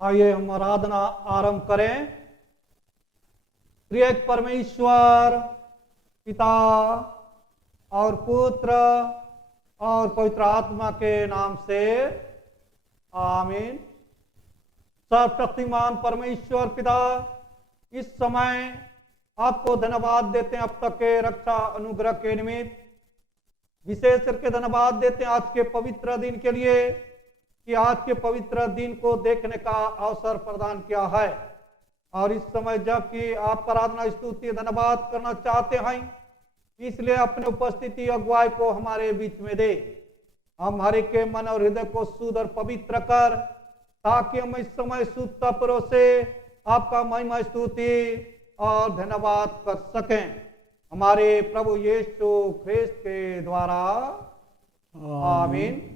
आइए हम आराधना आरंभ करें। त्रिएक परमेश्वर पिता और पुत्र और पवित्र आत्मा के नाम से आमीन। सर्वशक्तिमान परमेश्वर पिता, इस समय आपको धन्यवाद देते हैं अब तक के रक्षा अनुग्रह के निमित्त। विशेष करके धन्यवाद देते हैं आज के पवित्र दिन के लिए कि आज के पवित्र दिन को देखने का अवसर प्रदान किया है। और इस समय जबकि आप आराधना स्तुति धन्यवाद करना चाहते हैं, इसलिए अपने उपस्थिति अगुवाई को हमारे बीच में दे। हमारे के मन और हृदय को शुद्ध और पवित्र कर, ताकि हम इस समय शुद्ध परों से आपका महिमा स्तुति और धन्यवाद कर सकें हमारे प्रभु यीशु ख्रिस्त के द्वारा आमीन।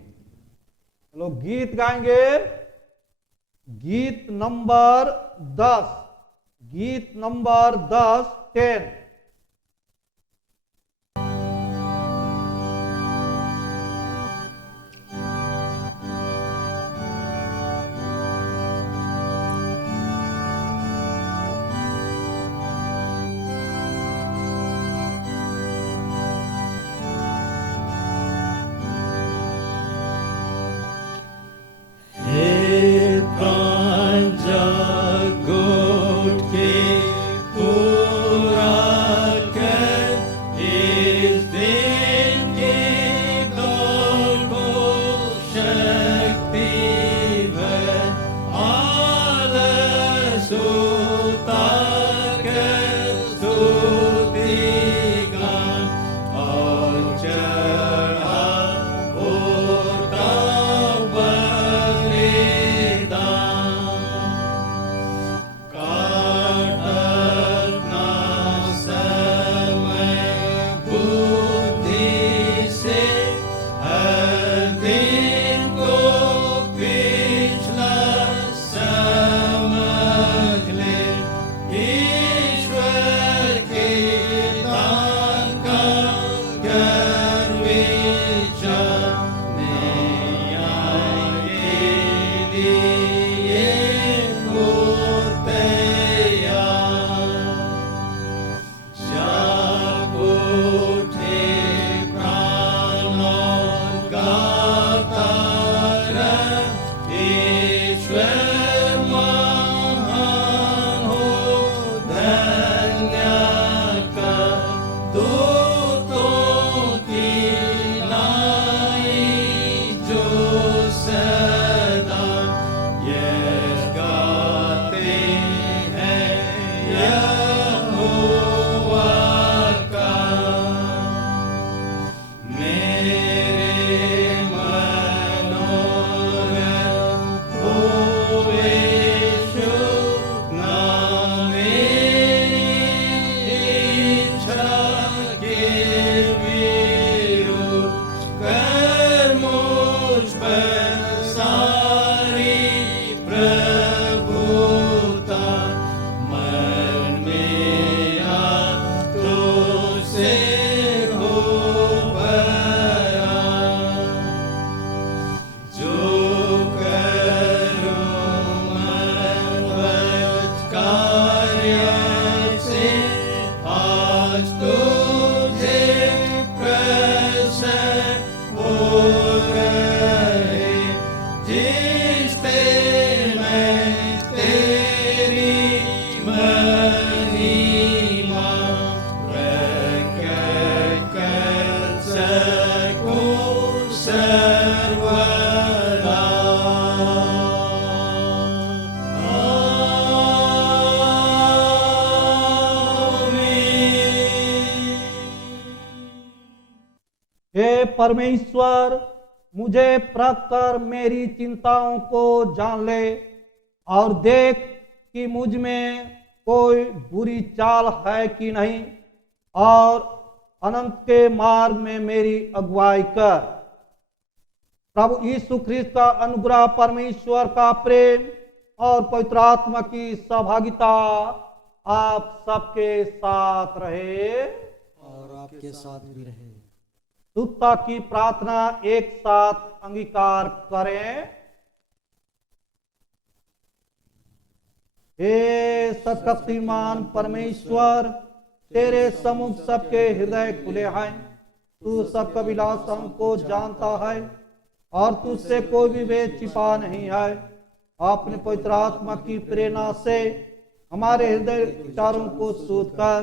लोग गीत गाएंगे। गीत नंबर 10, गीत नंबर 10। परमेश्वर, मुझे परख कर मेरी चिंताओं को जान ले और देख कि मुझ में कोई बुरी चाल है कि नहीं, और अनंत के मार्ग में मेरी अगुवाई कर। प्रभु यीशु ख्रिस्त का अनुग्रह, परमेश्वर का प्रेम और पवित्र आत्मा की सहभागिता आप सबके साथ रहे और आपके साथ भी रहे। शुद्धता की प्रार्थना एक साथ अंगीकार करें। हे सर्वशक्तिमान परमेश्वर, तेरे सम्मुख सबके हृदय खुले हैं। तू सबका विलासों को जानता है और तुझसे कोई भी भेद छिपा नहीं है। अपने पवित्र आत्मा की प्रेरणा से हमारे हृदय विचारों को शुद्ध कर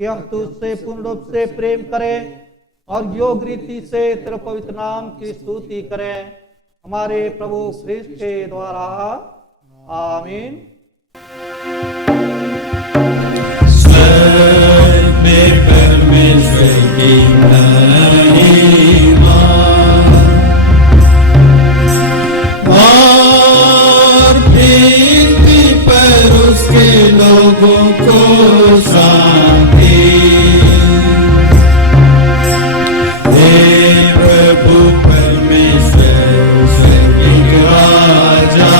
कि हम तुझसे पूर्ण रूप से प्रेम करें और योग रीति से तेरे पवित्र नाम की स्तुति करें, हमारे प्रभु ख्रिस्त के द्वारा। आमीन। स्वर्ग में परमेश्वर की महिमा और पृथ्वी पर उसके लोगों को शांति। हे प्रभु परमेश्वर स्वर्गीय राजा,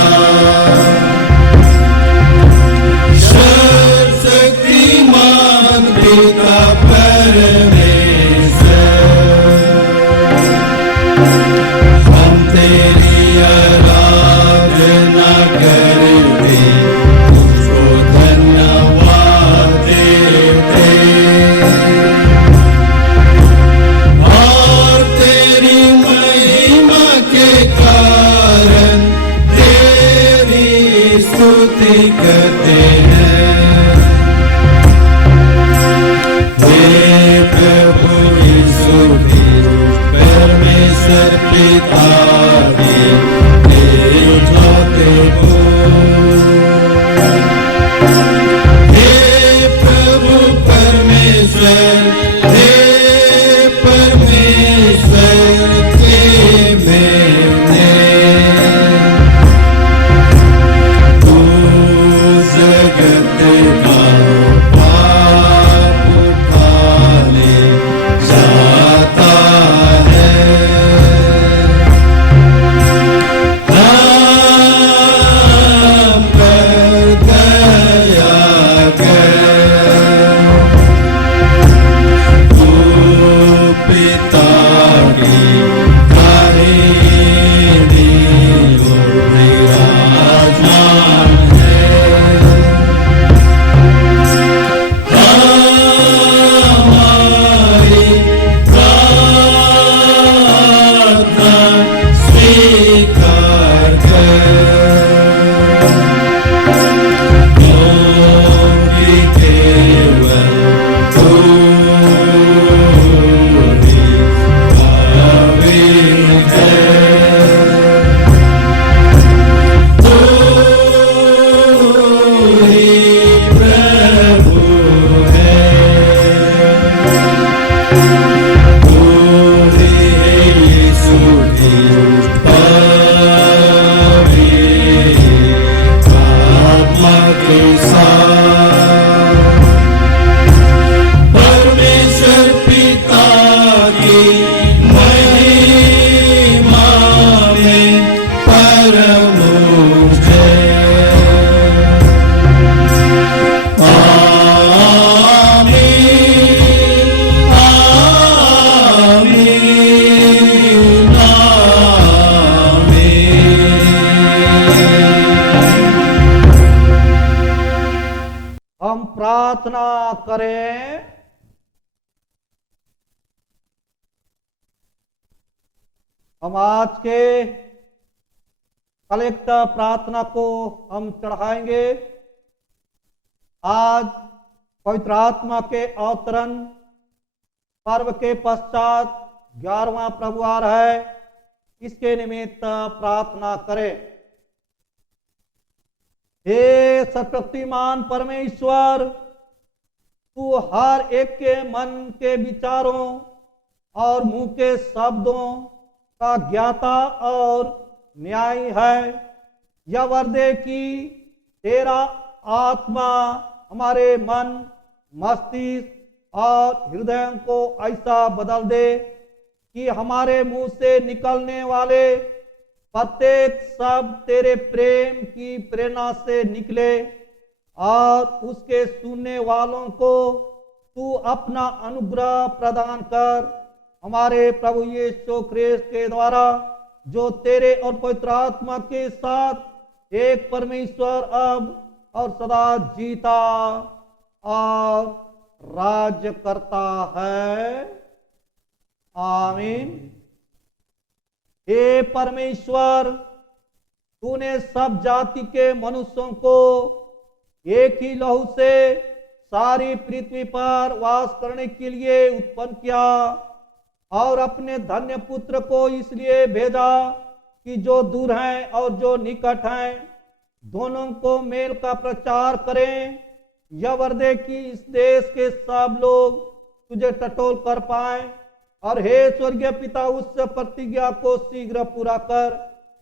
पिता परमेश्वर, हम तेरी आराधना करते, तुझको धन्यवाद देते और तेरी महिमा के कारण तेरी स्तुति करते हैं। परमेश्वर पिता हे प्रभु परमेश्वर, हे परमेश्वर के मेरे तू जगत का पाप उठाने जाता प्रार्थना करें। हम आज के कलेक्ट प्रार्थना को हम चढ़ाएंगे। आज पवित्र आत्मा के अवतरण पर्व के पश्चात 11वां प्रभुवार है, इसके निमित्त प्रार्थना करें। हे सर्वशक्तिमान परमेश्वर, तू हर एक के मन के विचारों और मुंह के शब्दों का ज्ञाता और न्यायी है। यह वर दे कि तेरा आत्मा हमारे मन, मस्तिष्क और हृदय को ऐसा बदल दे कि हमारे मुंह से निकलने वाले प्रत्येक शब्द तेरे प्रेम की प्रेरणा से निकले और उसके सुनने वालों को तू अपना अनुग्रह प्रदान कर। हमारे प्रभु यीशु ख्रिस्त के द्वारा, जो तेरे और पवित्र आत्मा के साथ एक परमेश्वर अब और सदा जीता और राज्य करता है। आमीन। हे परमेश्वर, तूने सब जाति के मनुष्यों को एक ही लहू से सारी पृथ्वी पर वास करने के लिए उत्पन्न किया और अपने धन्य पुत्र को इसलिए भेजा कि जो दूर हैं और जो निकट हैं दोनों को मेल का प्रचार करें। यह वर्दे कि इस देश के सब लोग तुझे टटोल कर पाए। और हे स्वर्गीय पिता, उस प्रतिज्ञा को शीघ्र पूरा कर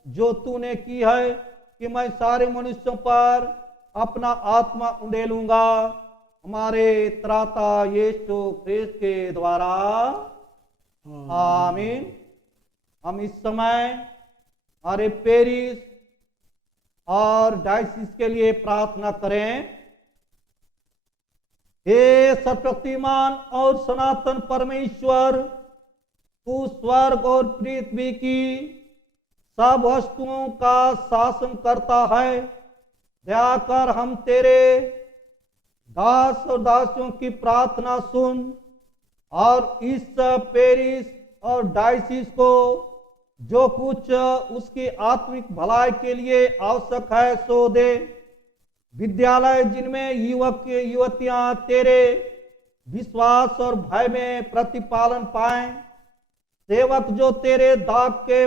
जो तूने की है कि मैं सारे मनुष्यों पर अपना आत्मा उंडेलूंगा। हमारे त्राता यीशु ख्रिस्त के द्वारा। आमीन। हम इस समय हमारे पेरिस और डायसिस के लिए प्रार्थना करें। हे सर्वशक्तिमान और सनातन परमेश्वर, तू स्वर्ग और पृथ्वी की सब वस्तुओं का शासन करता है। दया कर हम तेरे दास और दासियों की प्रार्थना सुन और इस पेरिस और डायसिस को जो कुछ उसकी आत्मिक भलाई के लिए आवश्यक है सो दे। विद्यालय जिनमें युवक युवतियां तेरे विश्वास और भय में प्रतिपालन पाएं, सेवक जो तेरे दाग के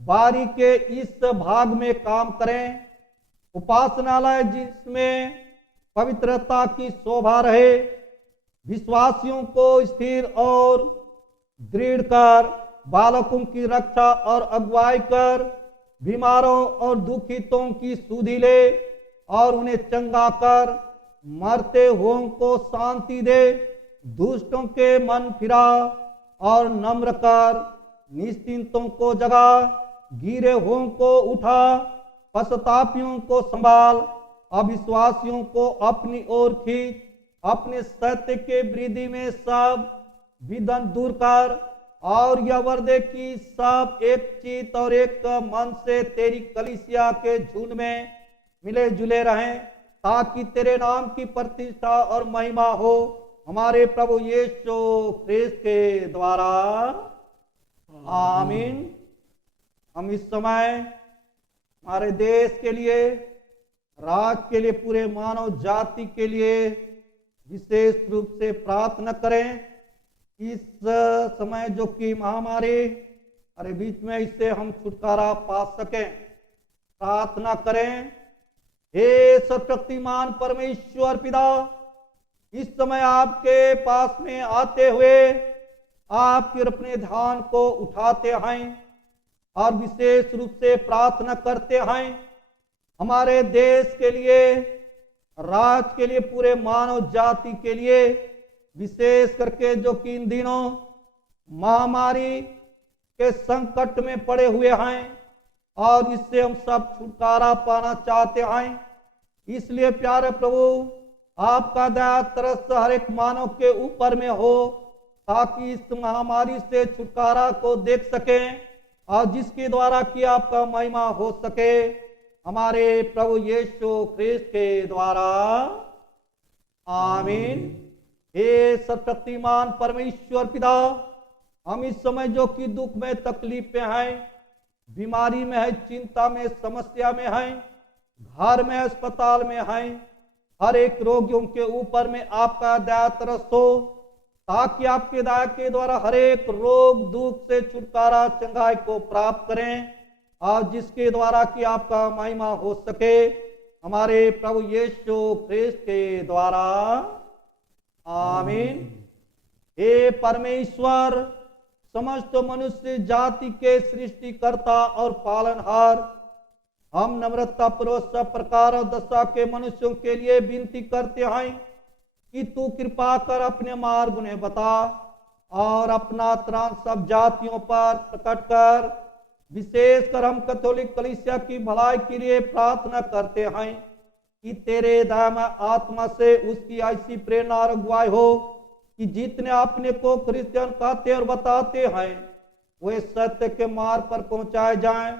बारी के इस भाग में काम करें, उपासनालय जिसमें पवित्रता की शोभा रहे, विश्वासियों को स्थिर और दृढ़ कर, बालकों की रक्षा और अगुवाई कर, बीमारों और दुखितों की सुधि ले और उन्हें चंगा कर, मरते हुओं को शांति दे, दुष्टों के मन फिरा और नम्र कर, निश्चिंतों को जगा, गिरे हुओं को उठा, पश्चातापियों को संभाल, अविश्वासियों को अपनी ओर खींच, अपने सत्य के वृद्धि में सब विघ्न दूर कर और यह वर्दे की सब एक चित और एक मन से तेरी कलीसिया के झुंड में मिले जुले रहें, ताकि तेरे नाम की प्रतिष्ठा और महिमा हो हमारे प्रभु यीशु ख्रिस्त के द्वारा। आमीन। हम इस समय हमारे देश के लिए, राज्य के लिए, पूरे मानव जाति के लिए विशेष रूप से प्रार्थना करें। इस समय जो कि महामारी अरे बीच में, इससे हम छुटकारा पा सकें, प्रार्थना करें। हे सर्वशक्तिमान परमेश्वर पिता, इस समय आपके पास में आते हुए आपके अपने ध्यान को उठाते हैं और विशेष रूप से प्रार्थना करते हैं हमारे देश के लिए, राज्य के लिए, पूरे मानव जाति के लिए, विशेष करके जो कि इन दिनों महामारी के संकट में पड़े हुए हैं और इससे हम सब छुटकारा पाना चाहते हैं। इसलिए प्यारे प्रभु, आपका दया तरस हर एक मानव के ऊपर में हो, ताकि इस महामारी से छुटकारा को देख सकें और जिसके द्वारा कि आपका महिमा हो सके हमारे प्रभु यीशु ख्रिस्त के द्वारा। आमीन। हे सर्वशक्तिमान परमेश्वर पिता, हम इस समय जो कि दुख में, तकलीफ में हैं, बीमारी में है, चिंता में, समस्या में हैं, घर में, अस्पताल में हैं, हर एक रोगियों के ऊपर में आपका दया तरस हो, ताकि आपके दया के द्वारा हर एक रोग दुख से छुटकारा, चंगाई को प्राप्त करें और जिसके द्वारा कि आपका महिमा हो सके हमारे प्रभु यीशु ख्रिस्त के द्वारा। आमीन। हे परमेश्वर, समस्त मनुष्य जाति के सृष्टिकर्ता और पालनहार, हम नम्रता पूर्वक सब प्रकार और दशा के मनुष्यों के लिए विनती करते हैं कि तू कृपा कर अपने मार्ग उन्हें बता और अपना त्राण सब जातियों पर प्रकट कर। विशेष कर हम कैथोलिक कलीसिया की भलाई के लिए प्रार्थना करते हैं कि तेरे दयामय आत्मा से उसकी ऐसी प्रेरणा और अगुवाई हो कि जितने अपने को क्रिश्चियन कहते और बताते हैं वे सत्य के मार्ग पर पहुंचाए जाएं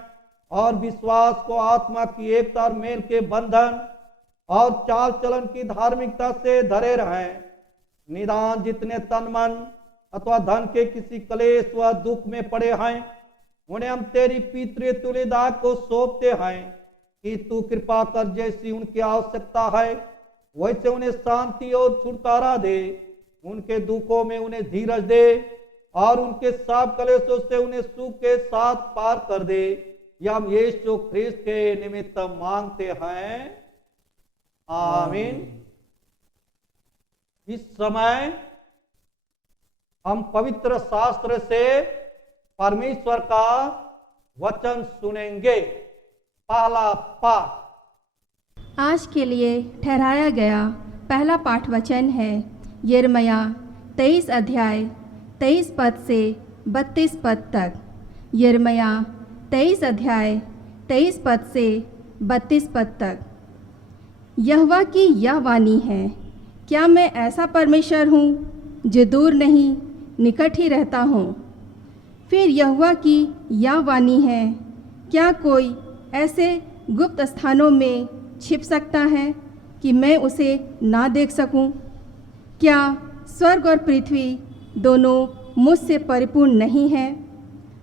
और विश्वास को आत्मा की एकता और मेल के बंधन और चाल चलन की धार्मिकता से धरे रहें। निदान जितने तन मन अथवा धन के किसी क्लेश व दुख में पड़े हैं, उन्हें हम तेरी पितृ तुल्यता को सौंपते हैं कि तू कृपा कर जैसी उनकी आवश्यकता है वैसे उन्हें शांति और छुटकारा दे। उनके दुखों में उन्हें धीरज दे और उनके सब क्लेशों से उन्हें सुख के साथ पार कर दे। यह हम यीशु ख्रिस्त के निमित्त मांगते हैं, आमीन। इस समय हम पवित्र शास्त्र से परमेश्वर का वचन सुनेंगे। पहला पाठ आज के लिए ठहराया गया पहला पाठ वचन है यिर्मयाह 23 अध्याय 23 पद से 32 पद तक। यिर्मयाह 23 अध्याय 23 पद से 32 पद तक। यहोवा की यह वाणी है, क्या मैं ऐसा परमेश्वर हूँ जो दूर नहीं निकट ही रहता हूँ। फिर यहोवा की यह वाणी है, क्या कोई ऐसे गुप्त स्थानों में छिप सकता है कि मैं उसे ना देख सकूं? क्या स्वर्ग और पृथ्वी दोनों मुझसे परिपूर्ण नहीं हैं?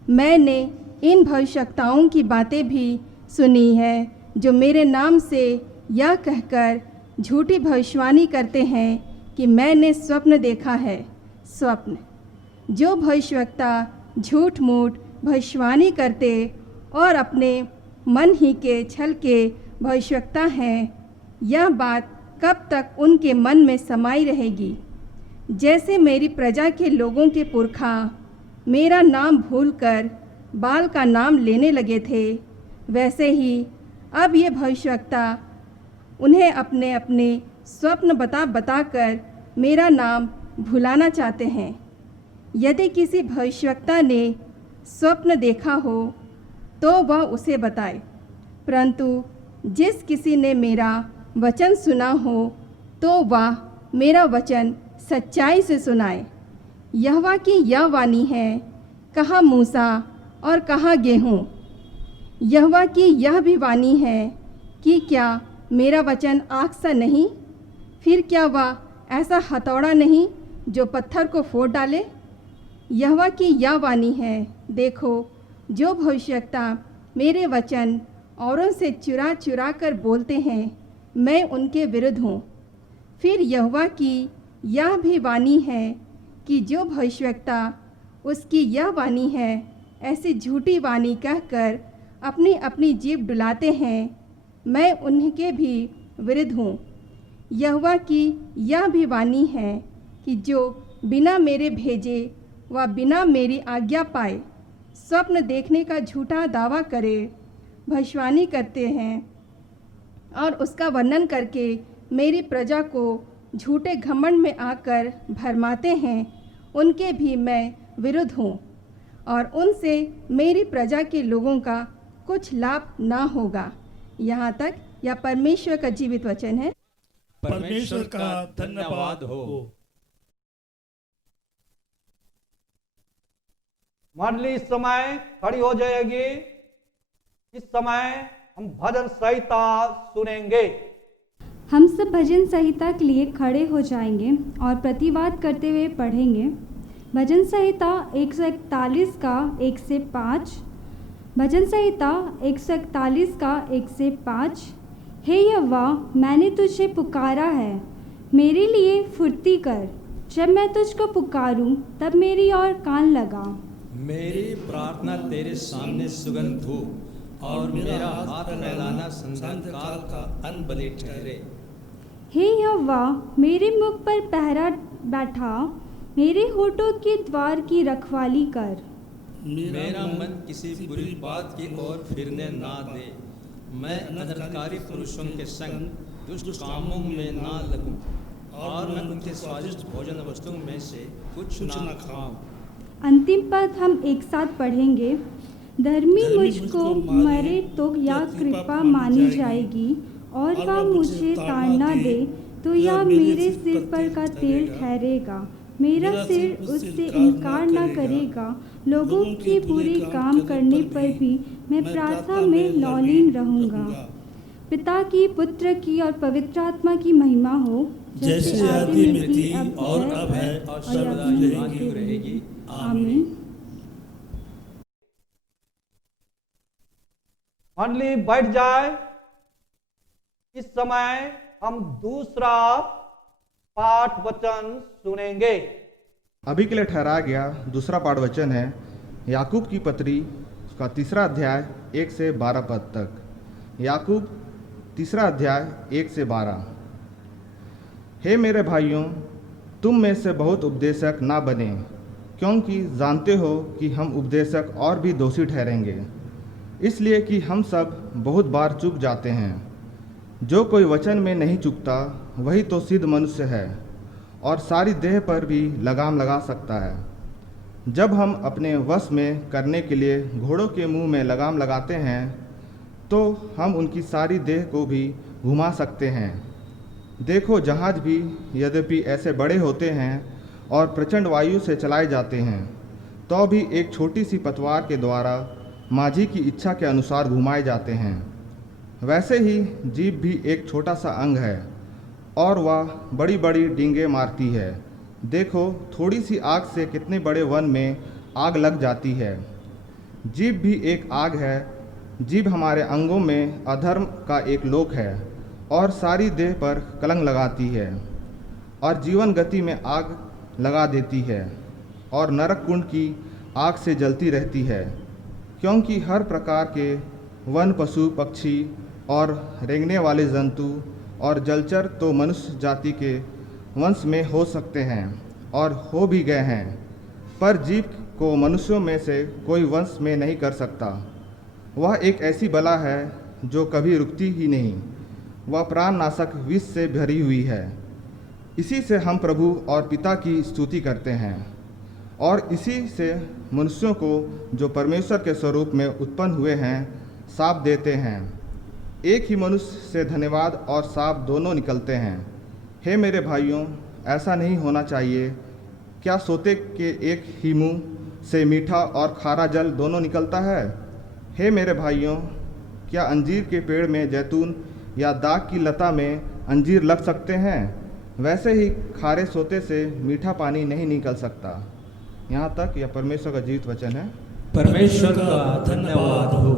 मैंने इन भविष्यवक्ताओं की बातें भी सुनी है जो मेरे नाम से यह कहकर झूठी भविष्यवाणी करते हैं कि मैंने स्वप्न देखा है। स्वप्न जो भविष्यवक्ता झूठ मूठ भविष्यवाणी करते और अपने मन ही के छल के भविष्यवक्ता हैं, यह बात कब तक उनके मन में समाई रहेगी। जैसे मेरी प्रजा के लोगों के पुरखा मेरा नाम भूलकर बाल का नाम लेने लगे थे, वैसे ही अब ये भविष्यवक्ता उन्हें अपने अपने स्वप्न बता कर मेरा नाम भुलाना चाहते हैं। यदि किसी भविष्यवक्ता ने स्वप्न देखा हो तो वह उसे बताए, परंतु जिस किसी ने मेरा वचन सुना हो तो वह मेरा वचन सच्चाई से सुनाए। यहोवा की यह वाणी है, कहाँ मूसा और कहाँ गेहूँ। यहोवा की यह भी वाणी है कि क्या मेरा वचन आग सा नहीं, फिर क्या वह ऐसा हथौड़ा नहीं जो पत्थर को फोड़ डाले। यहोवा की यह वाणी है, देखो जो भविष्यवक्ता मेरे वचन औरों से चुरा चुरा कर बोलते हैं, मैं उनके विरुद्ध हूँ। फिर यहोवा की यह भी वाणी है कि जो भविष्यवक्ता उसकी यह वाणी है ऐसी झूठी वाणी कहकर अपनी अपनी जीभ डुलाते हैं, मैं उनके भी विरुद्ध हूँ। यहोवा की यह भी वाणी है कि जो बिना मेरे भेजे व बिना मेरी आज्ञा पाए स्वप्न देखने का झूठा दावा करे, भविष्यवाणी करते हैं और उसका वर्णन करके मेरी प्रजा को झूठे घमंड में आकर भरमाते हैं, उनके भी मैं विरुद्ध हूँ और उनसे मेरी प्रजा के लोगों का कुछ लाभ ना होगा। यहाँ तक यह परमेश्वर का जीवित वचन है। परमेश्वर का धन्यवाद हो। मंडली इस समय खड़ी हो जाएगी। इस समय हम भजन संहिता सुनेंगे। हम सब भजन संहिता के लिए खड़े हो जाएंगे और प्रतिवाद करते हुए पढ़ेंगे। भजन संहिता 141 का 1 से 5। भजन संहिता 141 का 1 से 5। हे यहोवा, मैंने तुझे पुकारा है, मेरे लिए फुर्ती कर। जब मैं तुझको पुकारूं तब मेरी ओर कान लगा। मेरी प्रार्थना तेरे सामने सुगंध हो और मेरा हाथ फैलाना संध्या काल का अन्न बलि ठहरे। हे यहोवा, मेरे मुख पर पहरा बैठा, मेरे होठों के द्वार की रखवाली कर। मेरा मन किसी बुरी बात की ओर फिरने ना दे। मैं अनर्थकारी पुरुषों के संग दुष्ट कामों में ना लगूं और मैं उनके स्वादिष्ट भोजन वस्तुओं में से कुछ ना खाऊं। अंतिम पद हम एक साथ पढ़ेंगे। धर्मी मुझको मरे तो यह कृपा मानी जाएगी और वह मुझे ताड़ना दे तो यह मेरे सिर पर का तेल ठहरेगा। मेरा सिर उससे इनकार ना करेगा। लोगों के बुरे काम करने पर भी मैं प्रार्थना में लौलीन रहूँगा। पिता की, पुत्र की और पवित्र आत्मा की महिमा हो, जैसे आदि में थी और अब है और और सर्वदा सदा युगांत युग रहेगी। आमीन। मंडली बैठ जाए। इस समय हम दूसरा पाठ वचन सुनेंगे। अभी के लिए ठहराया गया दूसरा पाठ वचन है याकूब की पत्री उसका 3 अध्याय 1 से 12 पद तक। याकूब 3 अध्याय 1 से 12। हे मेरे भाइयों, तुम में से बहुत उपदेशक ना बने, क्योंकि जानते हो कि हम उपदेशक और भी दोषी ठहरेंगे, इसलिए कि हम सब बहुत बार चूक जाते हैं। जो कोई वचन में नहीं चूकता वही तो सिद्ध मनुष्य है और सारी देह पर भी लगाम लगा सकता है। जब हम अपने वश में करने के लिए घोड़ों के मुंह में लगाम लगाते हैं तो हम उनकी सारी देह को भी घुमा सकते हैं। देखो, जहाज भी यद्यपि ऐसे बड़े होते हैं और प्रचंड वायु से चलाए जाते हैं तो भी एक छोटी सी पतवार के द्वारा माझी की इच्छा के अनुसार घुमाए जाते हैं। वैसे ही जीभ भी एक छोटा सा अंग है और वह बड़ी बड़ी डींगे मारती है। देखो, थोड़ी सी आग से कितने बड़े वन में आग लग जाती है। जीभ भी एक आग है। जीभ हमारे अंगों में अधर्म का एक लोक है और सारी देह पर कलंक लगाती है और जीवन गति में आग लगा देती है और नरक कुंड की आग से जलती रहती है। क्योंकि हर प्रकार के वन, पशु, पक्षी और रेंगने वाले जंतु और जलचर तो मनुष्य जाति के वंश में हो सकते हैं और हो भी गए हैं, पर जीव को मनुष्यों में से कोई वंश में नहीं कर सकता। वह एक ऐसी बला है जो कभी रुकती ही नहीं। वह प्राणनाशक विष से भरी हुई है। इसी से हम प्रभु और पिता की स्तुति करते हैं और इसी से मनुष्यों को जो परमेश्वर के स्वरूप में उत्पन्न हुए हैं साप देते हैं। एक ही मनुष्य से धन्यवाद और साप दोनों निकलते हैं। हे मेरे भाइयों, ऐसा नहीं होना चाहिए। क्या सोते के एक ही मुंह से मीठा और खारा जल दोनों निकलता है? हे मेरे भाइयों, क्या अंजीर के पेड़ में जैतून या दाख की लता में अंजीर लग सकते हैं? वैसे ही खारे सोते से मीठा पानी नहीं निकल सकता। यहाँ तक यह परमेश्वर का जीवित वचन है। परमेश्वर का धन्यवाद हो।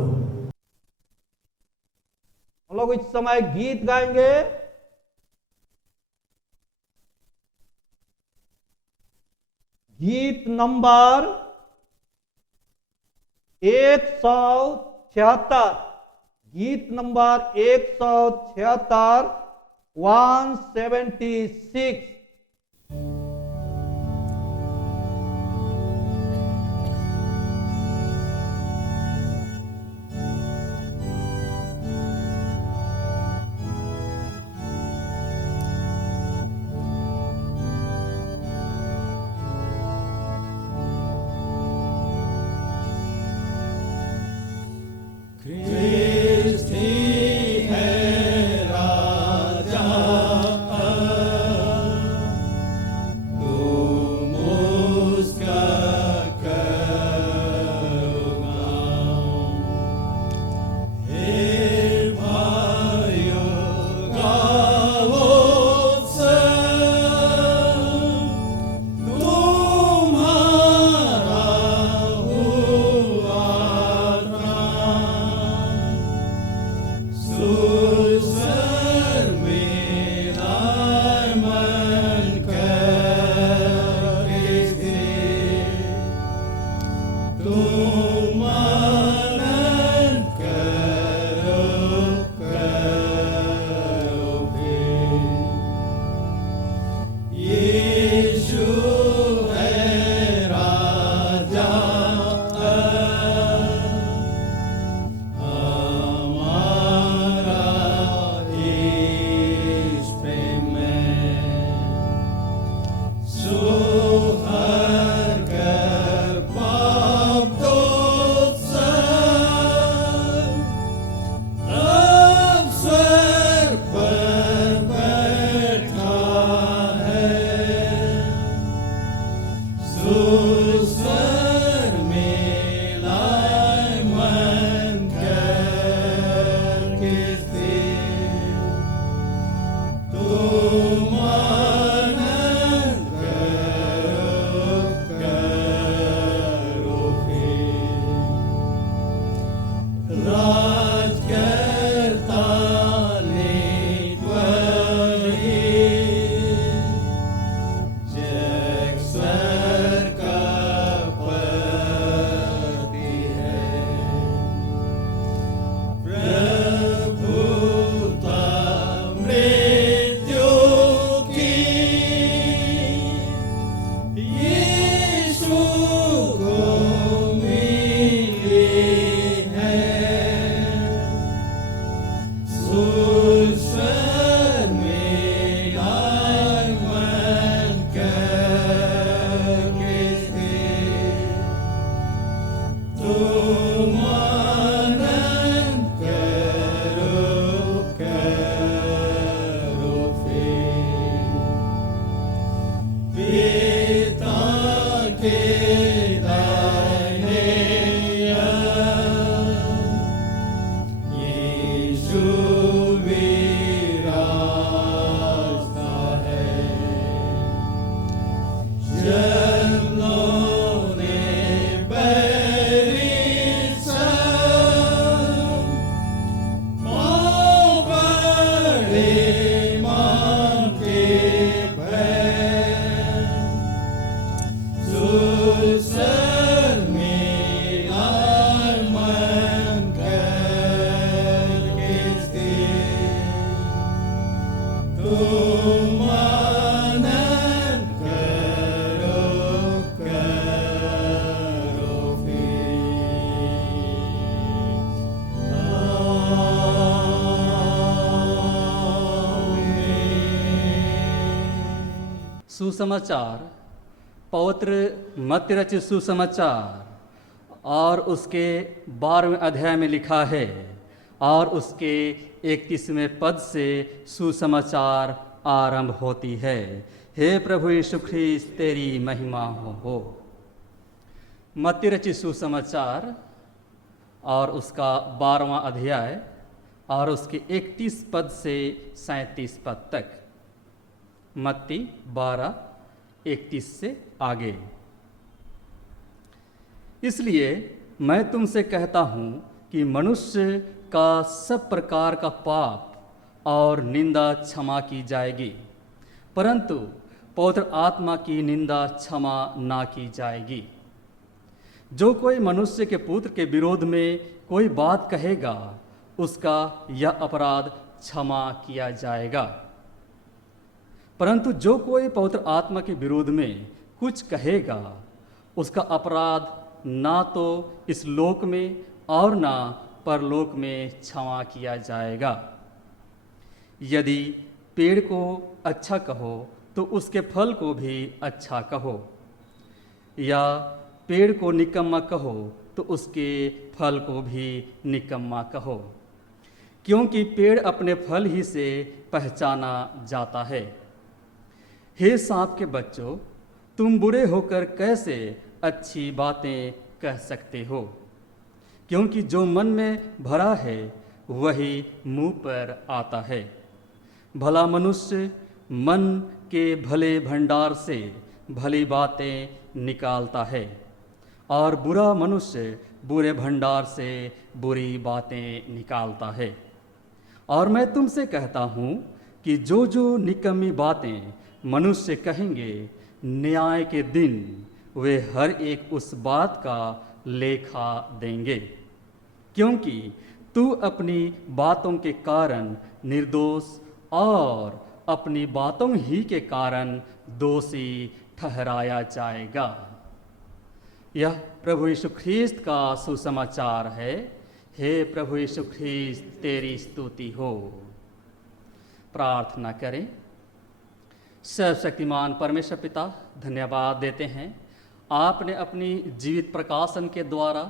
हम लोग इस समय गीत गाएंगे। गीत नंबर 176। गीत नंबर 176, 176। मनन करो सुसमाचार, पवित्र मत्ती रचित सुसमाचार और उसके 12वें अध्याय में लिखा है और उसके 31वें पद से सुसमाचार आरंभ होती है। हे प्रभु यीशु ख्रीस्त तेरी महिमा हो। मत्ती रचित सुसमाचार और उसका 12वां अध्याय और उसके 31 पद से 37 पद तक। मत्ती 12:31 से आगे। इसलिए मैं तुमसे कहता हूँ कि मनुष्य का सब प्रकार का पाप और निंदा क्षमा की जाएगी, परंतु पवित्र आत्मा की निंदा क्षमा ना की जाएगी। जो कोई मनुष्य के पुत्र के विरोध में कोई बात कहेगा, उसका यह अपराध क्षमा किया जाएगा, परंतु जो कोई पवित्र आत्मा के विरोध में कुछ कहेगा, उसका अपराध ना तो इस लोक में और ना परलोक में क्षमा किया जाएगा। यदि पेड़ को अच्छा कहो तो उसके फल को भी अच्छा कहो, या पेड़ को निकम्मा कहो तो उसके फल को भी निकम्मा कहो, क्योंकि पेड़ अपने फल ही से पहचाना जाता है। हे सांप के बच्चों, तुम बुरे होकर कैसे अच्छी बातें कह सकते हो? क्योंकि जो मन में भरा है वही मुंह पर आता है। भला मनुष्य मन के भले भंडार से भली बातें निकालता है, और बुरा मनुष्य बुरे भंडार से बुरी बातें निकालता है। और मैं तुमसे कहता हूँ कि जो जो निकम्मी बातें मनुष्य कहेंगे, न्याय के दिन वे हर एक उस बात का लेखा देंगे, क्योंकि तू अपनी बातों के कारण निर्दोष और अपनी बातों ही के कारण दोषी ठहराया जाएगा। यह प्रभु यीशु ख्रीस्त का सुसमाचार है। हे प्रभु यीशु ख्रीस्त तेरी स्तुति हो। प्रार्थना करें। सर्वशक्तिमान परमेश्वर पिता, धन्यवाद देते हैं आपने अपनी जीवित प्रकाशन के द्वारा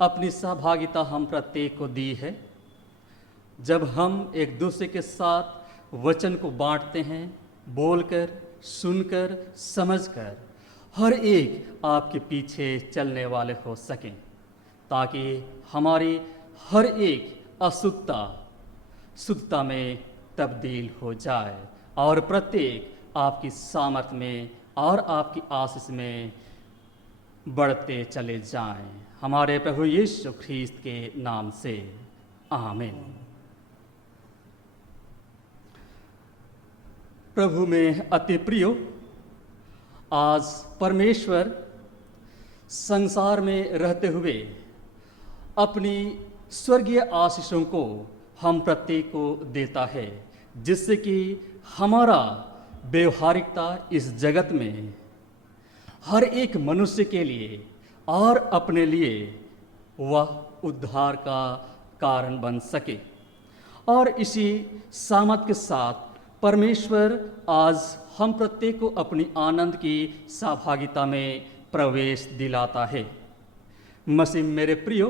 अपनी सहभागिता हम प्रत्येक को दी है। जब हम एक दूसरे के साथ वचन को बांटते हैं, बोलकर, सुनकर, समझकर, हर एक आपके पीछे चलने वाले हो सकें, ताकि हमारी हर एक अशुद्धता शुद्धता में तब्दील हो जाए और प्रत्येक आपकी सामर्थ्य में और आपकी आशीष में बढ़ते चले जाएं। हमारे प्रभु यीशु ख्रीस्त के नाम से आमीन। प्रभु में अति प्रियो, आज परमेश्वर संसार में रहते हुए अपनी स्वर्गीय आशीषों को हम प्रत्येक को देता है, जिससे कि हमारा व्यवहारिकता इस जगत में हर एक मनुष्य के लिए और अपने लिए वह उद्धार का कारण बन सके। और इसी सामर्थ के साथ परमेश्वर आज हम प्रत्येक को अपनी आनंद की सहभागिता में प्रवेश दिलाता है। मसीह मेरे प्रियो,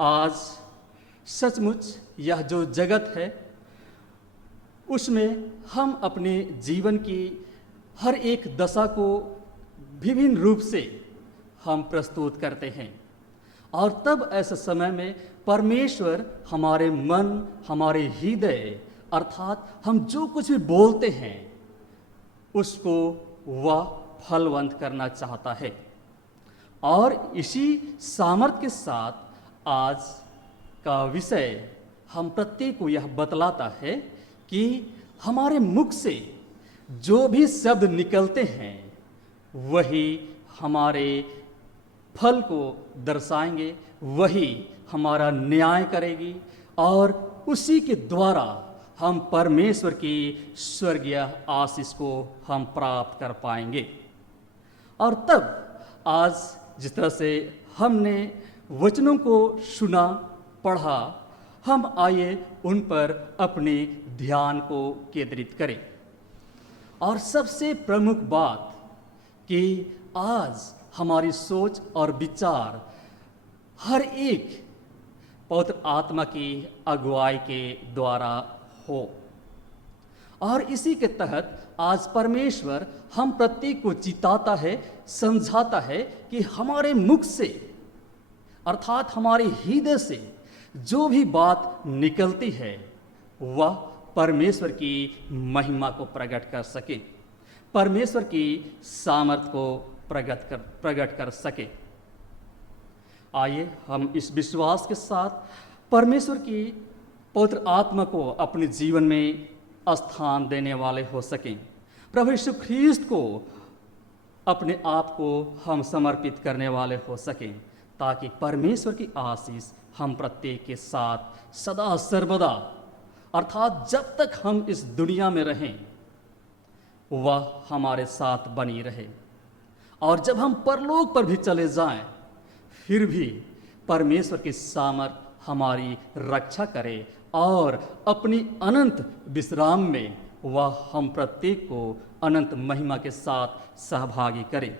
आज सचमुच यह जो जगत है उसमें हम अपने जीवन की हर एक दशा को विभिन्न रूप से हम प्रस्तुत करते हैं, और तब ऐसे समय में परमेश्वर हमारे मन, हमारे हृदय, अर्थात हम जो कुछ भी बोलते हैं उसको वह फलवंत करना चाहता है। और इसी सामर्थ्य के साथ आज का विषय हम प्रत्येक को यह बतलाता है कि हमारे मुख से जो भी शब्द निकलते हैं वही हमारे फल को दर्शाएंगे, वही हमारा न्याय करेगी, और उसी के द्वारा हम परमेश्वर की स्वर्गीय आशीष को हम प्राप्त कर पाएंगे। और तब आज जिस तरह से हमने वचनों को सुना, पढ़ा, हम आइए उन पर अपने ध्यान को केंद्रित करें। और सबसे प्रमुख बात कि आज हमारी सोच और विचार हर एक पवित्र आत्मा की अगुवाई के द्वारा हो। और इसी के तहत आज परमेश्वर हम प्रत्येक को चिताता है, समझाता है कि हमारे मुख से अर्थात हमारे हृदय से जो भी बात निकलती है वह परमेश्वर की महिमा को प्रकट कर सके, परमेश्वर की सामर्थ को प्रकट कर सके। आइए हम इस विश्वास के साथ परमेश्वर की पवित्र आत्मा को अपने जीवन में स्थान देने वाले हो सकें। प्रभु यीशु ख्रीस्त को अपने आप को हम समर्पित करने वाले हो सकें, ताकि परमेश्वर की आशीष हम प्रत्येक के साथ सदा सर्वदा अर्थात जब तक हम इस दुनिया में रहें वह हमारे साथ बनी रहे। और जब हम परलोक पर भी चले जाएं फिर भी परमेश्वर की सामर्थ हमारी रक्षा करे और अपनी अनंत विश्राम में वह हम प्रत्येक को अनंत महिमा के साथ सहभागी करे।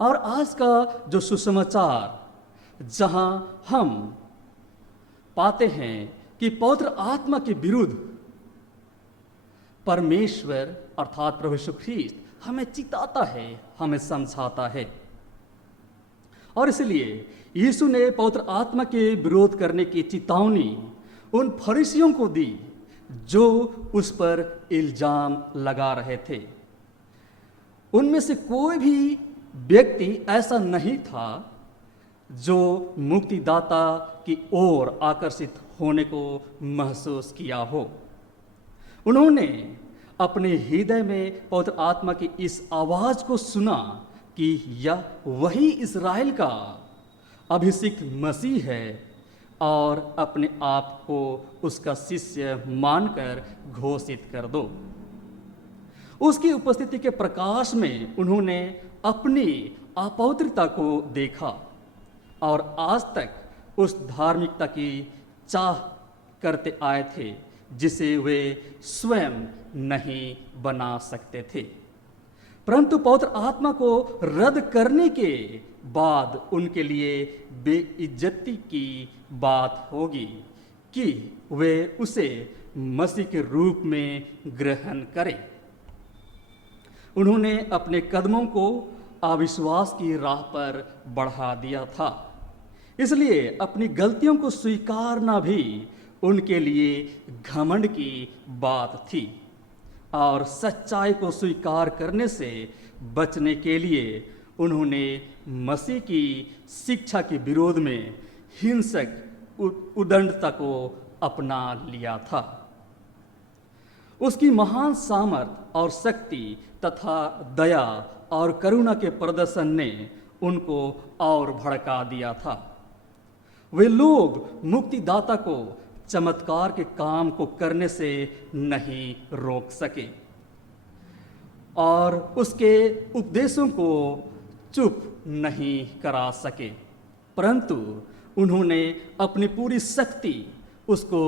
और आज का जो सुसमाचार जहां हम पाते हैं कि पवित्र आत्मा के विरुद्ध परमेश्वर अर्थात प्रभु यीशु ख्रीस्त हमें चिताता है, हमें समझाता है। और इसलिए यीशु ने पवित्र आत्मा के विरोध करने की चेतावनी उन फरीसियों को दी जो उस पर इल्जाम लगा रहे थे। उनमें से कोई भी व्यक्ति ऐसा नहीं था जो मुक्तिदाता की ओर आकर्षित होने को महसूस किया हो। उन्होंने अपने हृदय में पवित्र आत्मा की इस आवाज़ को सुना कि यह वही इस्राएल का अभिषिक्त मसीह है और अपने आप को उसका शिष्य मानकर घोषित कर दो। उसकी उपस्थिति के प्रकाश में उन्होंने अपनी अपवित्रता को देखा और आज तक उस धार्मिकता की चाह करते आए थे जिसे वे स्वयं नहीं बना सकते थे। परंतु पवित्र आत्मा को रद्द करने के बाद उनके लिए बेइज्जती की बात होगी कि वे उसे मसीह के रूप में ग्रहण करें। उन्होंने अपने कदमों को अविश्वास की राह पर बढ़ा दिया था, इसलिए अपनी गलतियों को स्वीकारना भी उनके लिए घमंड की बात थी। और सच्चाई को स्वीकार करने से बचने के लिए उन्होंने मसीह की शिक्षा के विरोध में हिंसक उदंडता को अपना लिया था। उसकी महान सामर्थ और शक्ति तथा दया और करुणा के प्रदर्शन ने उनको और भड़का दिया था। वे लोग मुक्तिदाता को चमत्कार के काम को करने से नहीं रोक सके और उसके उपदेशों को चुप नहीं करा सके, परंतु उन्होंने अपनी पूरी शक्ति उसको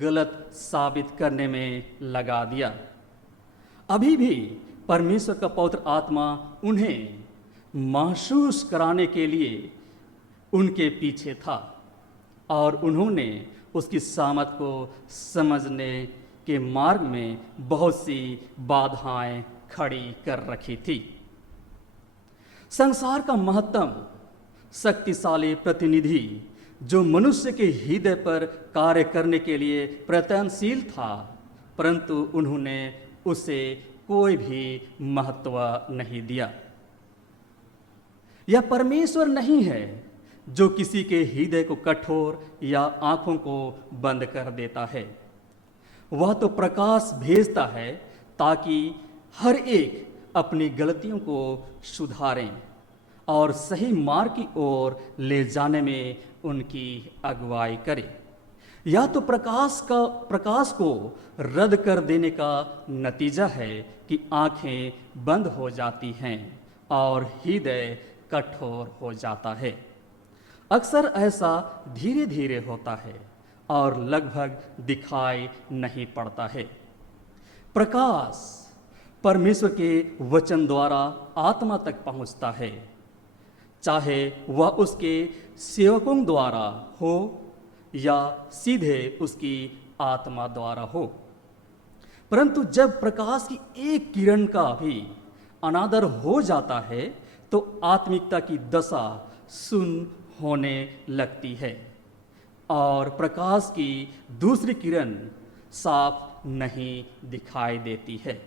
गलत साबित करने में लगा दिया। अभी भी परमेश्वर का पवित्र आत्मा उन्हें महसूस कराने के लिए उनके पीछे था और उन्होंने उसकी सामर्थ को समझने के मार्ग में बहुत सी बाधाएं खड़ी कर रखी थी। संसार का महत्तम शक्तिशाली प्रतिनिधि जो मनुष्य के हृदय पर कार्य करने के लिए प्रयत्नशील था, परंतु उन्होंने उसे कोई भी महत्व नहीं दिया। यह परमेश्वर नहीं है जो किसी के हृदय को कठोर या आंखों को बंद कर देता है। वह तो प्रकाश भेजता है ताकि हर एक अपनी गलतियों को सुधारें और सही मार्ग की ओर ले जाने में उनकी अगुवाई करे। या तो प्रकाश को रद्द कर देने का नतीजा है कि आंखें बंद हो जाती हैं और हृदय कठोर हो जाता है। अक्सर ऐसा धीरे धीरे होता है और लगभग दिखाई नहीं पड़ता है। प्रकाश परमेश्वर के वचन द्वारा आत्मा तक पहुंचता है, चाहे वह उसके सेवकों द्वारा हो या सीधे उसकी आत्मा द्वारा हो। परंतु जब प्रकाश की एक किरण का भी अनादर हो जाता है तो आत्मिकता की दशा सुन्न होने लगती है और प्रकाश की दूसरी किरण साफ नहीं दिखाई देती है।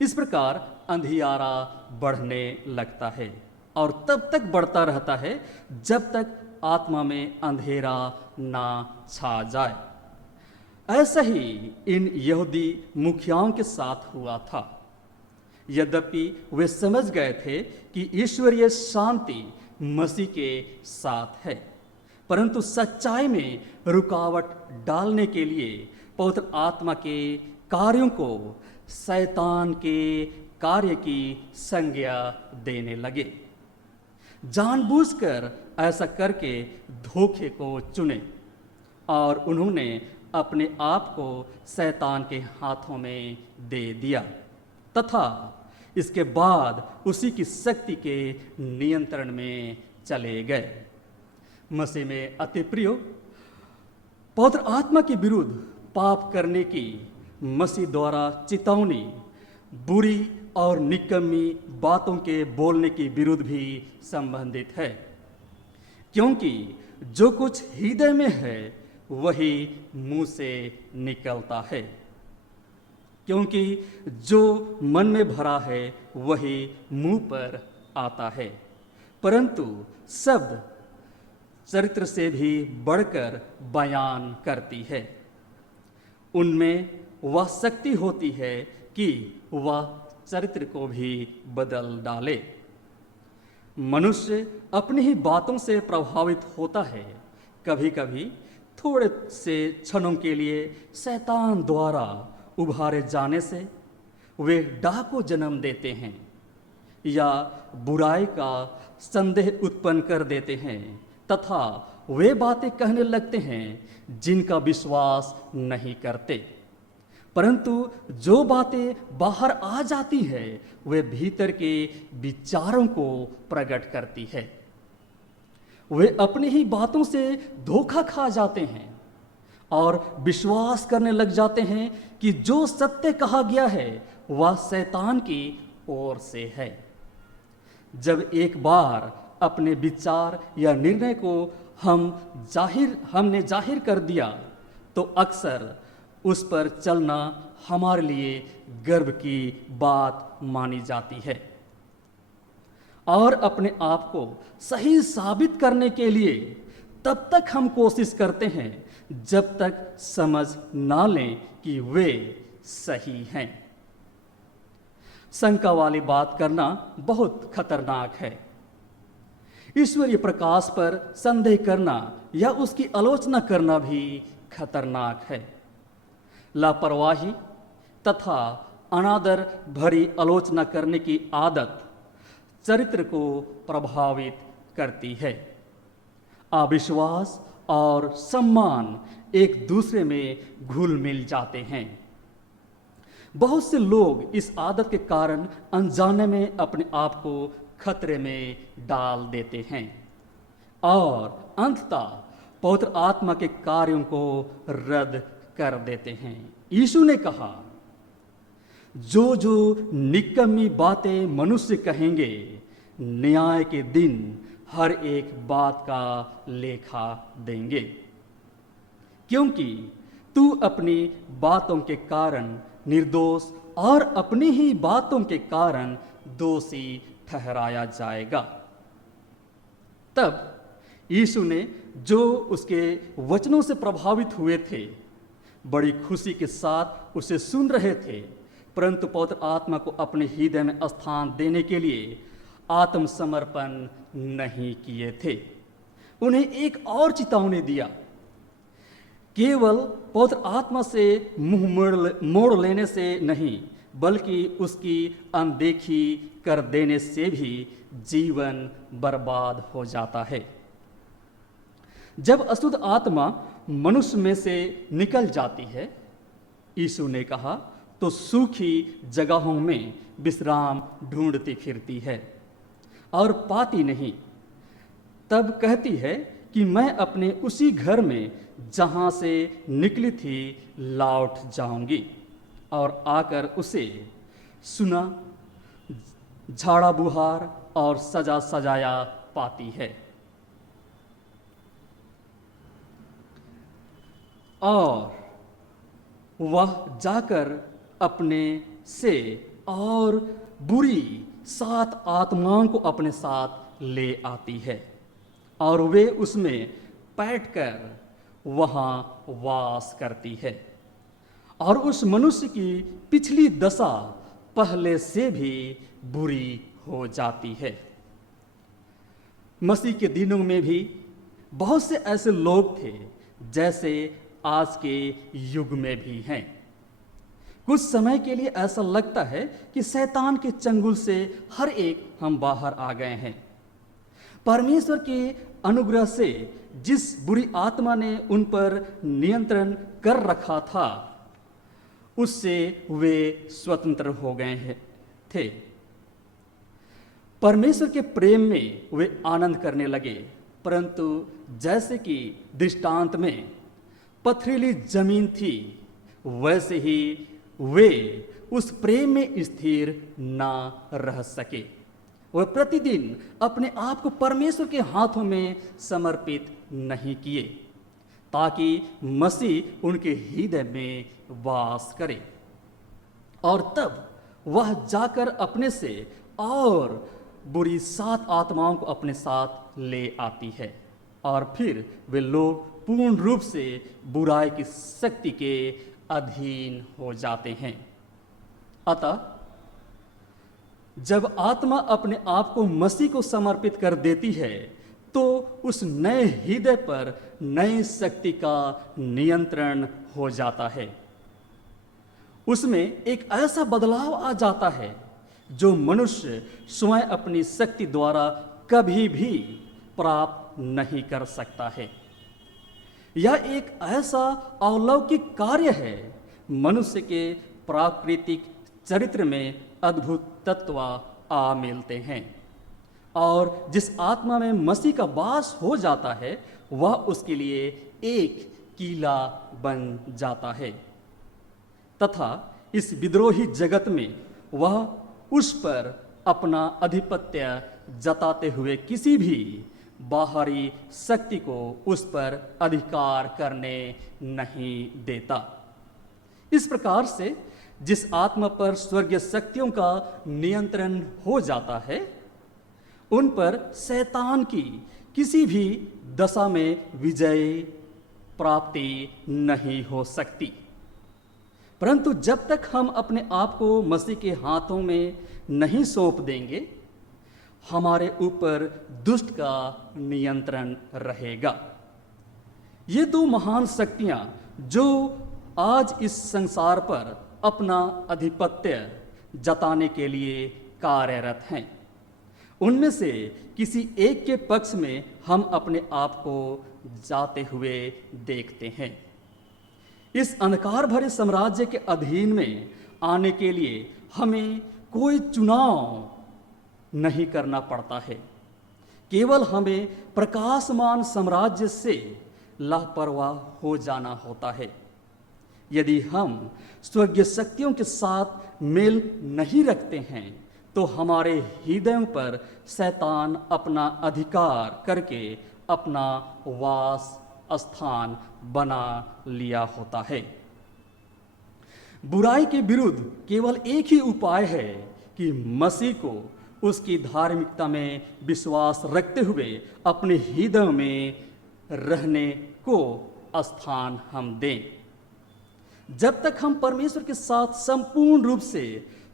इस प्रकार अंधियारा बढ़ने लगता है और तब तक बढ़ता रहता है जब तक आत्मा में अंधेरा ना छा जाए। ऐसा ही इन यहूदी मुखियाओं के साथ हुआ था। यद्यपि वे समझ गए थे कि ईश्वरीय शांति मसीह के साथ है, परंतु सच्चाई में रुकावट डालने के लिए पवित्र आत्मा के कार्यों को शैतान के कार्य की संज्ञा देने लगे। जानबूझकर ऐसा करके धोखे को चुने और उन्होंने अपने आप को शैतान के हाथों में दे दिया तथा इसके बाद उसी की शक्ति के नियंत्रण में चले गए। मसीह में अति प्रिय, पवित्र आत्मा के विरुद्ध पाप करने की मसीह द्वारा चेतावनी बुरी और निकम्मी बातों के बोलने के विरुद्ध भी संबंधित है, क्योंकि जो कुछ हृदय में है वही मुंह से निकलता है। क्योंकि जो मन में भरा है वही मुंह पर आता है, परंतु शब्द चरित्र से भी बढ़कर बयान करती है। उनमें वह शक्ति होती है कि वह चरित्र को भी बदल डाले। मनुष्य अपनी ही बातों से प्रभावित होता है। कभी कभी थोड़े से क्षणों के लिए शैतान द्वारा उभारे जाने से वे डाह को जन्म देते हैं या बुराई का संदेह उत्पन्न कर देते हैं तथा वे बातें कहने लगते हैं जिनका विश्वास नहीं करते। परंतु जो बातें बाहर आ जाती है वे भीतर के विचारों को प्रकट करती है। वे अपनी ही बातों से धोखा खा जाते हैं और विश्वास करने लग जाते हैं कि जो सत्य कहा गया है वह शैतान की ओर से है। जब एक बार अपने विचार या निर्णय को हमने जाहिर कर दिया तो अक्सर उस पर चलना हमारे लिए गर्व की बात मानी जाती है और अपने आप को सही साबित करने के लिए तब तक हम कोशिश करते हैं जब तक समझ ना लें कि वे सही हैं। शंका वाली बात करना बहुत खतरनाक है। ईश्वरीय प्रकाश पर संदेह करना या उसकी आलोचना करना भी खतरनाक है। लापरवाही तथा अनादर भरी आलोचना करने की आदत चरित्र को प्रभावित करती है। अविश्वास और सम्मान एक दूसरे में घुल मिल जाते हैं। बहुत से लोग इस आदत के कारण अनजाने में अपने आप को खतरे में डाल देते हैं और अंततः पवित्र आत्मा के कार्यों को रद्द कर देते हैं। यीशु ने कहा, जो जो निकम्मी बातें मनुष्य कहेंगे न्याय के दिन हर एक बात का लेखा देंगे, क्योंकि तू अपनी बातों के कारण निर्दोष और अपनी ही बातों के कारण दोषी ठहराया जाएगा। तब यीशु ने जो उसके वचनों से प्रभावित हुए थे बड़ी खुशी के साथ उसे सुन रहे थे, परंतु पवित्र आत्मा को अपने हृदय में स्थान देने के लिए आत्मसमर्पण नहीं किए थे। उन्हें एक और चेतावनी दिया केवल पवित्र आत्मा से मुंह मोड़ लेने से नहीं, बल्कि उसकी अनदेखी कर देने से भी जीवन बर्बाद हो जाता है। जब अशुद्ध आत्मा मनुष्य में से निकल जाती है, यीशु ने कहा, तो सूखी जगहों में विश्राम ढूंढती फिरती है और पाती नहीं। तब कहती है कि मैं अपने उसी घर में जहाँ से निकली थी लौट जाऊंगी, और आकर उसे सुना, झाड़ा बुहार और सजा सजाया पाती है। और वह जाकर अपने से और बुरी 7 आत्माओं को अपने साथ ले आती है, और वे उसमें बैठकर वहाँ वास करती है, और उस मनुष्य की पिछली दशा पहले से भी बुरी हो जाती है। मसीह के दिनों में भी बहुत से ऐसे लोग थे जैसे आज के युग में भी हैं। कुछ समय के लिए ऐसा लगता है कि शैतान के चंगुल से हर एक हम बाहर आ गए हैं। परमेश्वर के अनुग्रह से जिस बुरी आत्मा ने उन पर नियंत्रण कर रखा था, उससे वे स्वतंत्र हो गए थे। परमेश्वर के प्रेम में वे आनंद करने लगे, परंतु जैसे कि दृष्टांत में पथरीली जमीन थी, वैसे ही वे उस प्रेम में स्थिर ना रह सके। वह प्रतिदिन अपने आप को परमेश्वर के हाथों में समर्पित नहीं किए, ताकि मसीह उनके हृदय में वास करे, और तब वह जाकर अपने से और बुरी 7 आत्माओं को अपने साथ ले आती है, और फिर वे लोग पूर्ण रूप से बुराई की शक्ति के अधीन हो जाते हैं। अतः जब आत्मा अपने आप को मसीह को समर्पित कर देती है, तो उस नए हृदय पर नई शक्ति का नियंत्रण हो जाता है। उसमें एक ऐसा बदलाव आ जाता है जो मनुष्य स्वयं अपनी शक्ति द्वारा कभी भी प्राप्त नहीं कर सकता है। यह एक ऐसा अलौकिक कार्य है, मनुष्य के प्राकृतिक चरित्र में अद्भुत तत्व आ मिलते हैं, और जिस आत्मा में मसीह का वास हो जाता है, वह उसके लिए एक किला बन जाता है, तथा इस विद्रोही जगत में वह उस पर अपना आधिपत्य जताते हुए किसी भी बाहरी शक्ति को उस पर अधिकार करने नहीं देता। इस प्रकार से जिस आत्मा पर स्वर्गीय शक्तियों का नियंत्रण हो जाता है, उन पर शैतान की किसी भी दशा में विजय प्राप्ति नहीं हो सकती। परंतु जब तक हम अपने आप को मसीह के हाथों में नहीं सौंप देंगे, हमारे ऊपर दुष्ट का नियंत्रण रहेगा। ये 2 महान शक्तियां जो आज इस संसार पर अपना आधिपत्य जताने के लिए कार्यरत हैं, उनमें से किसी एक के पक्ष में हम अपने आप को जाते हुए देखते हैं। इस अंधकार भरे साम्राज्य के अधीन में आने के लिए हमें कोई चुनाव नहीं करना पड़ता है, केवल हमें प्रकाशमान साम्राज्य से लापरवाह हो जाना होता है। यदि हम स्वर्गीय शक्तियों के साथ मेल नहीं रखते हैं, तो हमारे हृदयों पर शैतान अपना अधिकार करके अपना वास स्थान बना लिया होता है। बुराई के विरुद्ध केवल एक ही उपाय है कि मसीह को उसकी धार्मिकता में विश्वास रखते हुए अपने हृदय में रहने को स्थान हम दें। जब तक हम परमेश्वर के साथ संपूर्ण रूप से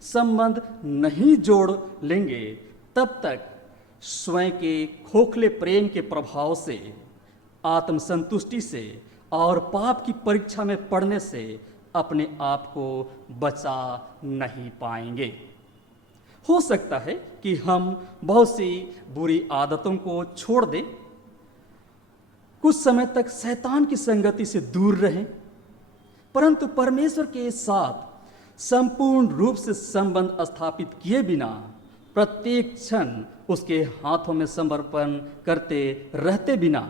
संबंध नहीं जोड़ लेंगे, तब तक स्वयं के खोखले प्रेम के प्रभाव से, आत्मसंतुष्टि से और पाप की परीक्षा में पड़ने से अपने आप को बचा नहीं पाएंगे। हो सकता है कि हम बहुत सी बुरी आदतों को छोड़ दें, कुछ समय तक शैतान की संगति से दूर रहें, परंतु परमेश्वर के साथ संपूर्ण रूप से संबंध स्थापित किए बिना प्रत्येक क्षण उसके हाथों में समर्पण करते रहते बिना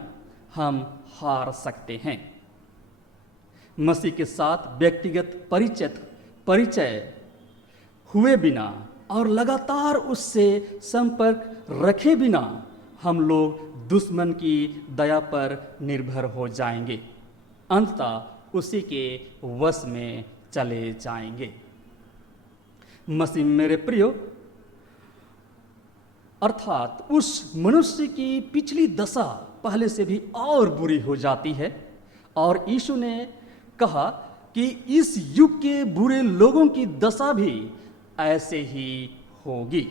हम हार सकते हैं। मसीह के साथ व्यक्तिगत परिचय हुए बिना और लगातार उससे संपर्क रखे बिना हम लोग दुश्मन की दया पर निर्भर हो जाएंगे, अंततः उसी के वश में चले जाएंगे। मसीह मेरे प्रियो, अर्थात उस मनुष्य की पिछली दशा पहले से भी और बुरी हो जाती है, और यीशु ने कहा कि इस युग के बुरे लोगों की दशा भी ऐसे ही होगी।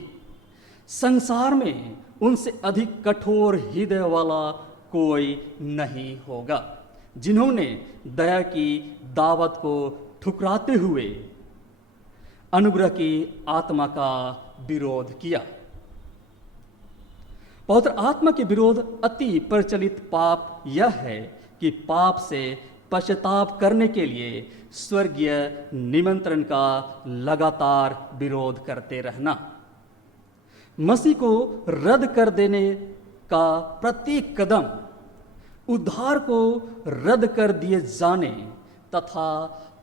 संसार में उनसे अधिक कठोर हृदय वाला कोई नहीं होगा, जिन्होंने दया की दावत को ठुकराते हुए अनुग्रह की आत्मा का विरोध किया। पवित्र आत्मा के विरोध अति प्रचलित पाप यह है कि पाप से पश्चाताप करने के लिए स्वर्गीय निमंत्रण का लगातार विरोध करते रहना। मसीह को रद्द कर देने का प्रत्येक कदम उद्धार को रद्द कर दिए जाने तथा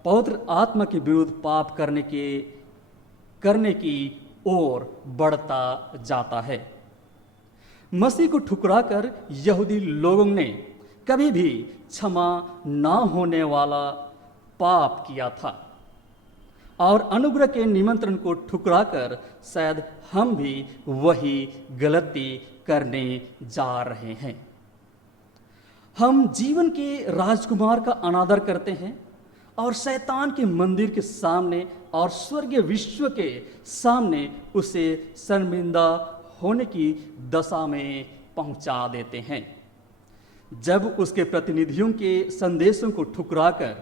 पवित्र आत्मा के विरुद्ध पाप करने की ओर बढ़ता जाता है। मसीह को ठुकराकर यहूदी लोगों ने कभी भी क्षमा ना होने वाला पाप किया था, और अनुग्रह के निमंत्रण को ठुकराकर शायद हम भी वही गलती करने जा रहे हैं। हम जीवन के राजकुमार का अनादर करते हैं और शैतान के मंदिर के सामने और स्वर्गीय विश्व के सामने उसे शर्मिंदा होने की दशा में पहुंचा देते हैं। जब उसके प्रतिनिधियों के संदेशों को ठुकराकर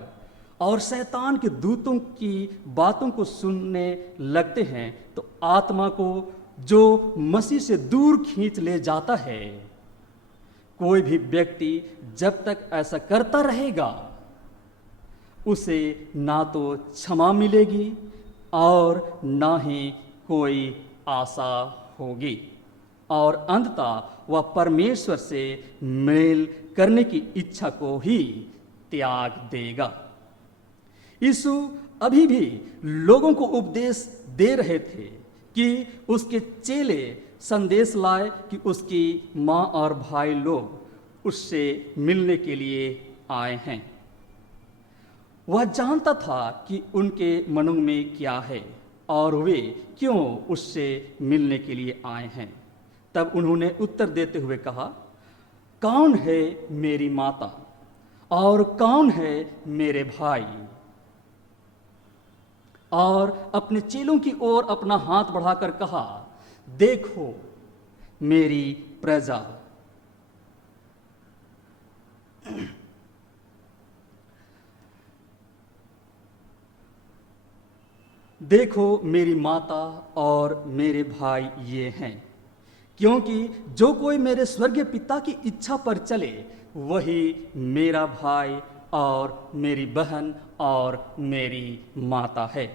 और शैतान के दूतों की बातों को सुनने लगते हैं तो आत्मा को जो मसीह से दूर खींच ले जाता है। कोई भी व्यक्ति जब तक ऐसा करता रहेगा उसे ना तो क्षमा मिलेगी और ना ही कोई आशा होगी, और अंततः वह परमेश्वर से मेल करने की इच्छा को ही त्याग देगा। यीशु अभी भी लोगों को उपदेश दे रहे थे कि उसके चेले संदेश लाए कि उसकी माँ और भाई लोग उससे मिलने के लिए आए हैं। वह जानता था कि उनके मनों में क्या है और वे क्यों उससे मिलने के लिए आए हैं। तब उन्होंने उत्तर देते हुए कहा, कौन है मेरी माता और कौन है मेरे भाई? और अपने चेलों की ओर अपना हाथ बढ़ाकर कहा, देखो मेरी प्रजा। देखो मेरी माता और मेरे भाई ये हैं, क्योंकि जो कोई मेरे स्वर्गीय पिता की इच्छा पर चले वही मेरा भाई और मेरी बहन और मेरी माता है।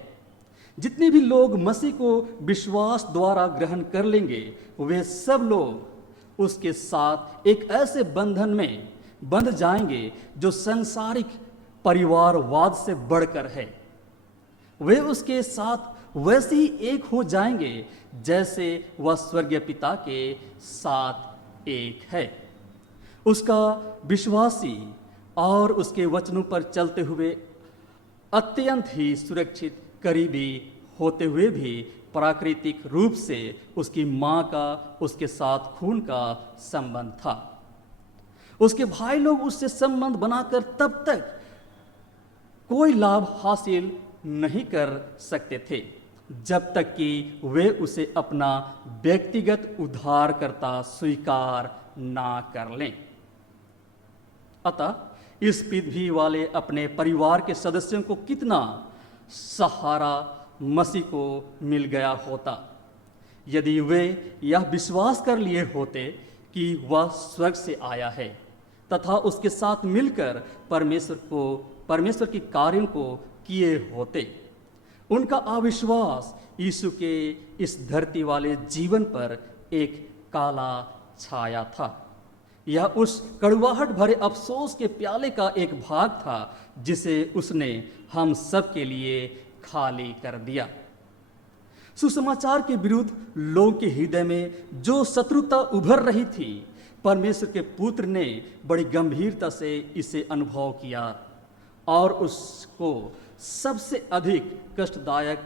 जितने भी लोग मसीह को विश्वास द्वारा ग्रहण कर लेंगे वे सब लोग उसके साथ एक ऐसे बंधन में बंध जाएंगे जो सांसारिक परिवारवाद से बढ़कर है। वे उसके साथ वैसे ही एक हो जाएंगे जैसे वह स्वर्गीय पिता के साथ एक है। उसका विश्वासी और उसके वचनों पर चलते हुए अत्यंत ही सुरक्षित करीबी होते हुए भी प्राकृतिक रूप से उसकी माँ का उसके साथ खून का संबंध था। उसके भाई लोग उससे संबंध बनाकर तब तक कोई लाभ हासिल नहीं कर सकते थे जब तक कि वे उसे अपना व्यक्तिगत उद्धारकर्ता स्वीकार ना कर लें। अतः इस पृथ्वी वाले अपने परिवार के सदस्यों को कितना सहारा मसीह को मिल गया होता यदि वे यह विश्वास कर लिए होते कि वह स्वर्ग से आया है तथा उसके साथ मिलकर परमेश्वर के कार्यों को किए होते। उनका अविश्वास यीशु के इस धरती वाले जीवन पर एक काला छाया था। यह उस कड़वाहट भरे अफसोस के प्याले का एक भाग था जिसे उसने हम सब के लिए खाली कर दिया। सुसमाचार के विरुद्ध लोगों के हृदय में जो शत्रुता उभर रही थी, परमेश्वर के पुत्र ने बड़ी गंभीरता से इसे अनुभव किया और उसको सबसे अधिक कष्टदायक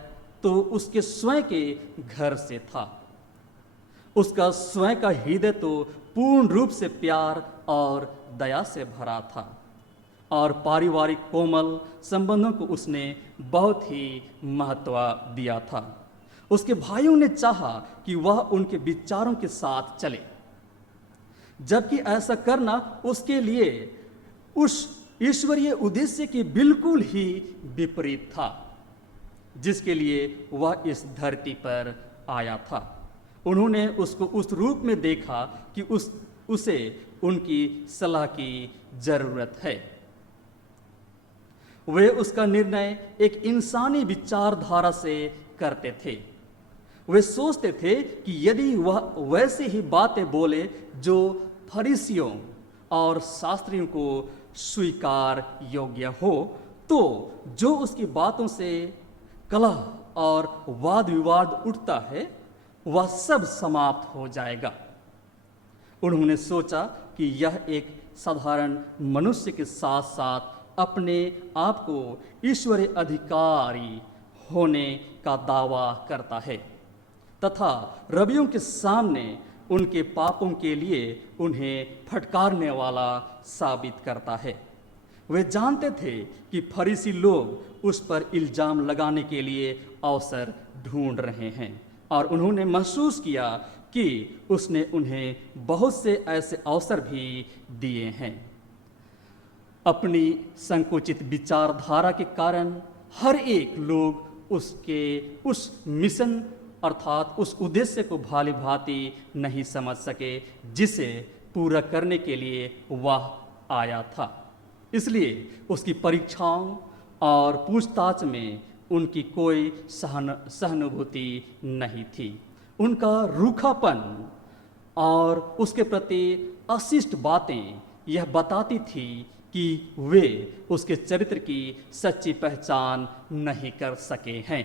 तो उसके स्वयं के घर से था। उसका स्वयं का हृदय तो पूर्ण रूप से प्यार और दया से भरा था और पारिवारिक कोमल संबंधों को उसने बहुत ही महत्व दिया था। उसके भाइयों ने चाहा कि वह उनके विचारों के साथ चले, जबकि ऐसा करना उसके लिए उस ईश्वरीय उद्देश्य के बिल्कुल ही विपरीत था जिसके लिए वह इस धरती पर आया था। उन्होंने उसको उस रूप में देखा कि उसे उनकी सलाह की जरूरत है। वे उसका निर्णय एक इंसानी विचारधारा से करते थे। वे सोचते थे कि यदि वह वैसे ही बातें बोले जो फरीसियों और शास्त्रियों को स्वीकार योग्य हो, तो जो उसकी बातों से कलह और वाद विवाद उठता है वह सब समाप्त हो जाएगा। उन्होंने सोचा कि यह एक साधारण मनुष्य के साथ साथ अपने आप को ईश्वरीय अधिकारी होने का दावा करता है तथा रबियों के सामने उनके पापों के लिए उन्हें फटकारने वाला साबित करता है। वे जानते थे कि फरीसी लोग उस पर इल्जाम लगाने के लिए अवसर ढूंढ रहे हैं और उन्होंने महसूस किया कि उसने उन्हें बहुत से ऐसे अवसर भी दिए हैं। अपनी संकुचित विचारधारा के कारण हर एक लोग उसके उस मिशन अर्थात उस उद्देश्य को भाली भांति नहीं समझ सके जिसे पूरा करने के लिए वह आया था। इसलिए उसकी परीक्षाओं और पूछताछ में उनकी कोई सहानुभूति नहीं थी। उनका रूखापन और उसके प्रति अशिष्ट बातें यह बताती थी कि वे उसके चरित्र की सच्ची पहचान नहीं कर सके हैं।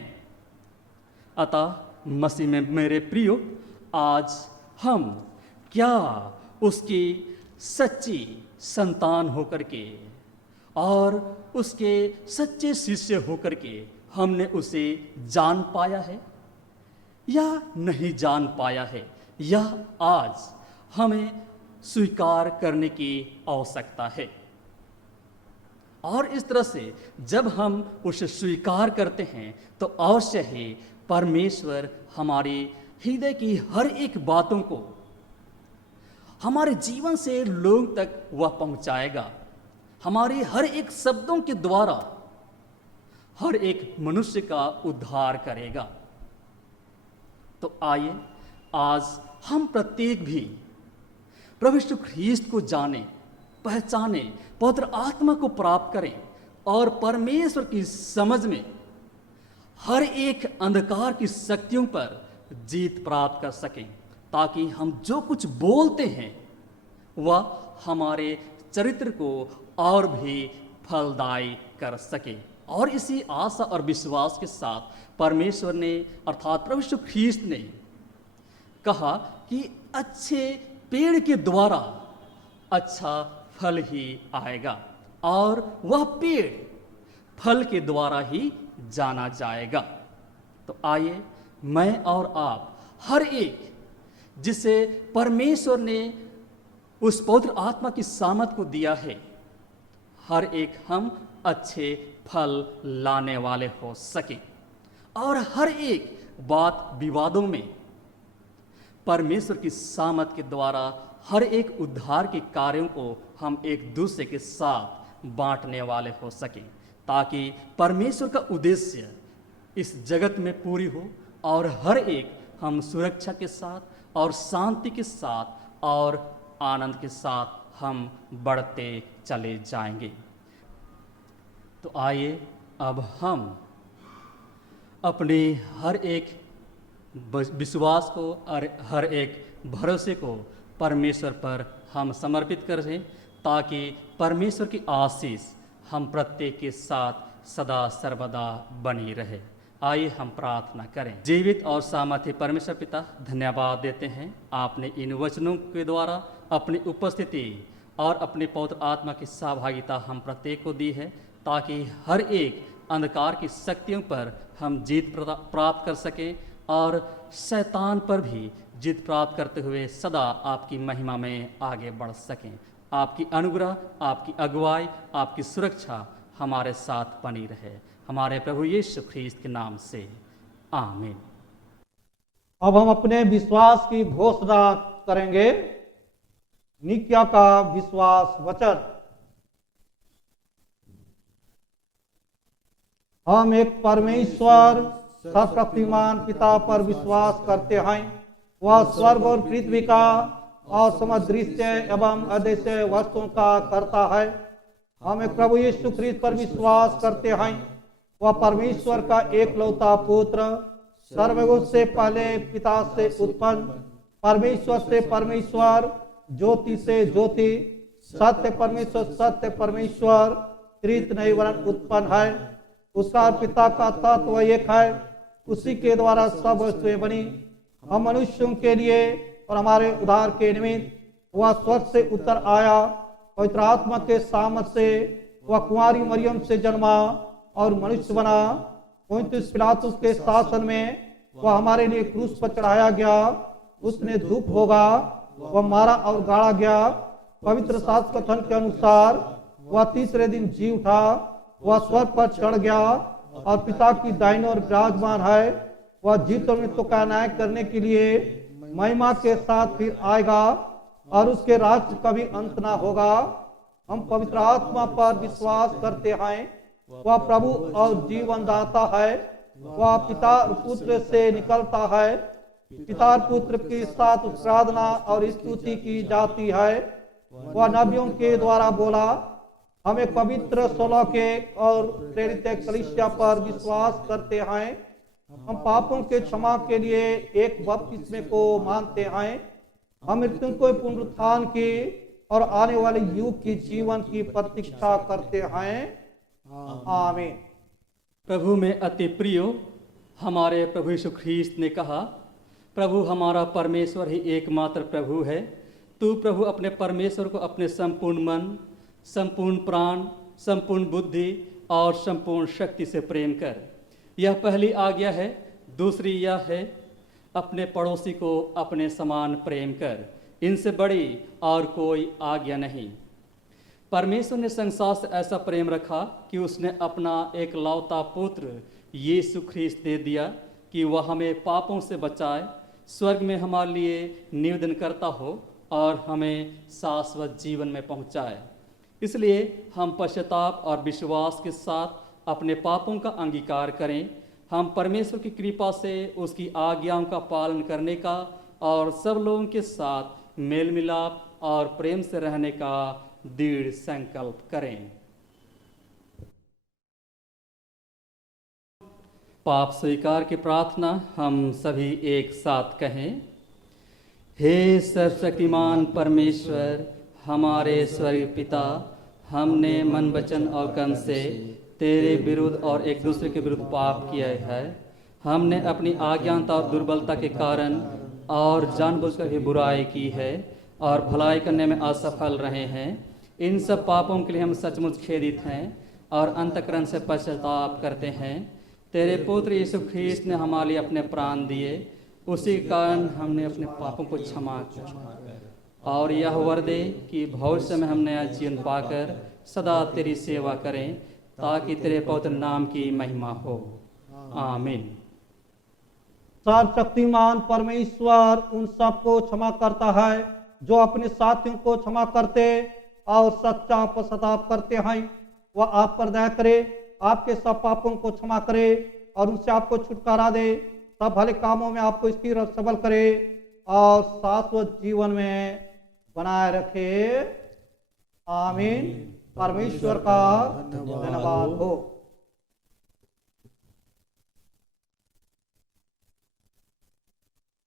अतः मसीह में मेरे प्रियो, आज हम क्या उसकी सच्ची संतान होकर के और उसके सच्चे शिष्य होकर के हमने उसे जान पाया है या नहीं जान पाया है? यह आज हमें स्वीकार करने की आवश्यकता है। और इस तरह से जब हम उसे स्वीकार करते हैं तो अवश्य ही परमेश्वर हमारे हृदय की हर एक बातों को हमारे जीवन से लोगों तक वह पहुंचाएगा। हमारे हर एक शब्दों के द्वारा हर एक मनुष्य का उद्धार करेगा। तो आइए आज हम प्रत्येक भी प्रभु यीशु ख्रीस्त को जाने, पहचाने, पवित्र आत्मा को प्राप्त करें और परमेश्वर की समझ में हर एक अंधकार की शक्तियों पर जीत प्राप्त कर सकें, ताकि हम जो कुछ बोलते हैं वह हमारे चरित्र को और भी फलदायी कर सके। और इसी आशा और विश्वास के साथ परमेश्वर ने अर्थात प्रभु यीशु ख्रीस्त ने कहा कि अच्छे पेड़ के द्वारा अच्छा फल ही आएगा और वह पेड़ फल के द्वारा ही जाना जाएगा। तो आइए मैं और आप हर एक जिसे परमेश्वर ने उस पवित्र आत्मा की सामर्थ को दिया है, हर एक हम अच्छे फल लाने वाले हो सके और हर एक बात विवादों में परमेश्वर की सामर्थ के द्वारा हर एक उद्धार के कार्यों को हम एक दूसरे के साथ बांटने वाले हो सकें, ताकि परमेश्वर का उद्देश्य इस जगत में पूरी हो और हर एक हम सुरक्षा के साथ और शांति के साथ और आनंद के साथ हम बढ़ते चले जाएंगे। तो आइए अब हम अपने हर एक विश्वास को और हर एक भरोसे को परमेश्वर पर हम समर्पित करें, ताकि परमेश्वर की आशीष हम प्रत्येक के साथ सदा सर्वदा बनी रहे। आइए हम प्रार्थना करें। जीवित और सामर्थ्य परमेश्वर पिता, धन्यवाद देते हैं आपने इन वचनों के द्वारा अपनी उपस्थिति और अपने पवित्र आत्मा की सहभागिता हम प्रत्येक को दी है, ताकि हर एक अंधकार की शक्तियों पर हम जीत प्राप्त कर सकें और शैतान पर भी जीत प्राप्त करते हुए सदा आपकी महिमा में आगे बढ़ सकें। आपकी अनुग्रह, आपकी अगुवाई, आपकी सुरक्षा हमारे साथ बनी रहे, हमारे प्रभु यीशु ख्रीस्त के नाम से आमीन। अब हम अपने विश्वास की घोषणा करेंगे। निक्या का विश्वास वचन। हम एक परमेश्वर सर्वशक्तिमान पिता पर विश्वास करते हैं। वह स्वर्ग और पृथ्वी का और समस्त दृश्य एवं अदृश्य वस्तुओं का करता है। हम एक प्रभु यीशु ख्रीस्त पर विश्वास करते हैं। वह परमेश्वर का एकलौता पुत्र, सर्वगुण से पहले पिता से उत्पन्न, परमेश्वर से परमेश्वर, ज्योति से ज्योति, सत्य परमेश्वर सत्य परमेश्वर, त्रित नहीं वरन उत्पन्न है। उसका पिता का तत्व एक है, उसी के द्वारा सब वस्तुएं बनी। हम मनुष्यों के लिए और हमारे उद्धार के निमित्त वह स्वर्ग से उतर आया। पवित्र आत्मा के सामर्थ से वह कुंवारी मरियम से जन्मा और मनुष्य बना। पुन्तियुस पिलातुस के शासन में वह हमारे लिए क्रूस पर चढ़ाया गया। उसने धूप भोगा, वह मारा और गाड़ा गया। पवित्र शास्त्र कथन के अनुसार वह तीसरे दिन जी उठा। वह स्वर्ग पर चढ़ गया और पिता की दाहिनी ओर विराजमान है। वह जीवित और मृतों का न्याय करने के लिए महिमा के साथ फिर आएगा और उसके राज्य का भी अंत ना होगा। हम पवित्र आत्मा पर विश्वास करते हैं। वह प्रभु और जीवन दाता है। वह पिता और पुत्र से निकलता है। पिता और पुत्र के साथ आराधना और स्तुति की जाती है। वह नबियों के द्वारा बोला। हम एक पवित्र के और प्रेरित कलीसिया पर विश्वास करते हैं। हम पापों के क्षमा के लिए एक बपतिस्मे को मानते हैं। हम मृत्यु को पुनरुत्थान की और आने वाले युग की जीवन की प्रतीक्षा करते हैं। आमीन। प्रभु में अति प्रिय हमारे प्रभु यीशु ख्रीस्त ने कहा, प्रभु हमारा परमेश्वर ही एकमात्र प्रभु है। तू प्रभु अपने परमेश्वर को अपने संपूर्ण मन, संपूर्ण प्राण, संपूर्ण बुद्धि और संपूर्ण शक्ति से प्रेम कर। यह पहली आज्ञा है। दूसरी यह है, अपने पड़ोसी को अपने समान प्रेम कर। इनसे बड़ी और कोई आज्ञा नहीं। परमेश्वर ने संसार से ऐसा प्रेम रखा कि उसने अपना एक लौता पुत्र यीशु ख्रीस्त दे दिया कि वह हमें पापों से बचाए, स्वर्ग में हमारे लिए निवेदन करता हो और हमें शाश्वत जीवन में पहुंचाए। इसलिए हम पश्चाताप और विश्वास के साथ अपने पापों का अंगीकार करें। हम परमेश्वर की कृपा से उसकी आज्ञाओं का पालन करने का और सब लोगों के साथ मेल मिलाप और प्रेम से रहने का दृढ़ संकल्प करें। पाप स्वीकार की प्रार्थना हम सभी एक साथ कहें। हे सर्वशक्तिमान परमेश्वर, हमारे स्वर्गीय पिता, हमने मन वचन और कर्म से तेरे विरुद्ध और एक दूसरे के विरुद्ध पाप किया है। हमने अपनी अज्ञानता और दुर्बलता के कारण और जानबूझकर ही बुराई की है और भलाई करने में असफल रहे हैं। इन सब पापों के लिए हम सचमुच खेदित हैं और अंतःकरण से पश्चाताप करते हैं। तेरे पुत्र यीशु ख्रीस्त ने हमारे लिए अपने प्राण दिए, उसी कारण हमने अपने पापों को क्षमा किया और यह वर दे कि भविष्य में हम नया जीवन पाकर सदा तेरी सेवा करें, ताकि तेरे पवित्र नाम की महिमा हो। आमीन। सर्वशक्तिमान परमेश्वर उन सबको क्षमा करता है जो अपने साथियों को क्षमा करते और सच्चा पश्चाताप करते हैं वह आप पर दया करे, आपके सब पापों को क्षमा करे और उनसे आपको छुटकारा दे, सब भले कामों में आपको स्थिर और सबल करे और शाश्वत जीवन में बनाए रखे। आमीन। परमेश्वर का धन्यवाद हो।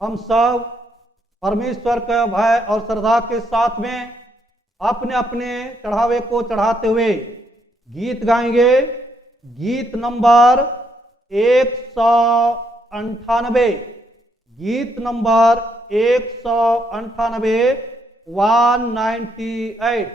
हम सब परमेश्वर के भय और श्रद्धा के साथ में अपने अपने चढ़ावे को चढ़ाते हुए गीत गाएंगे। गीत नंबर 198, गीत नंबर 198, 198।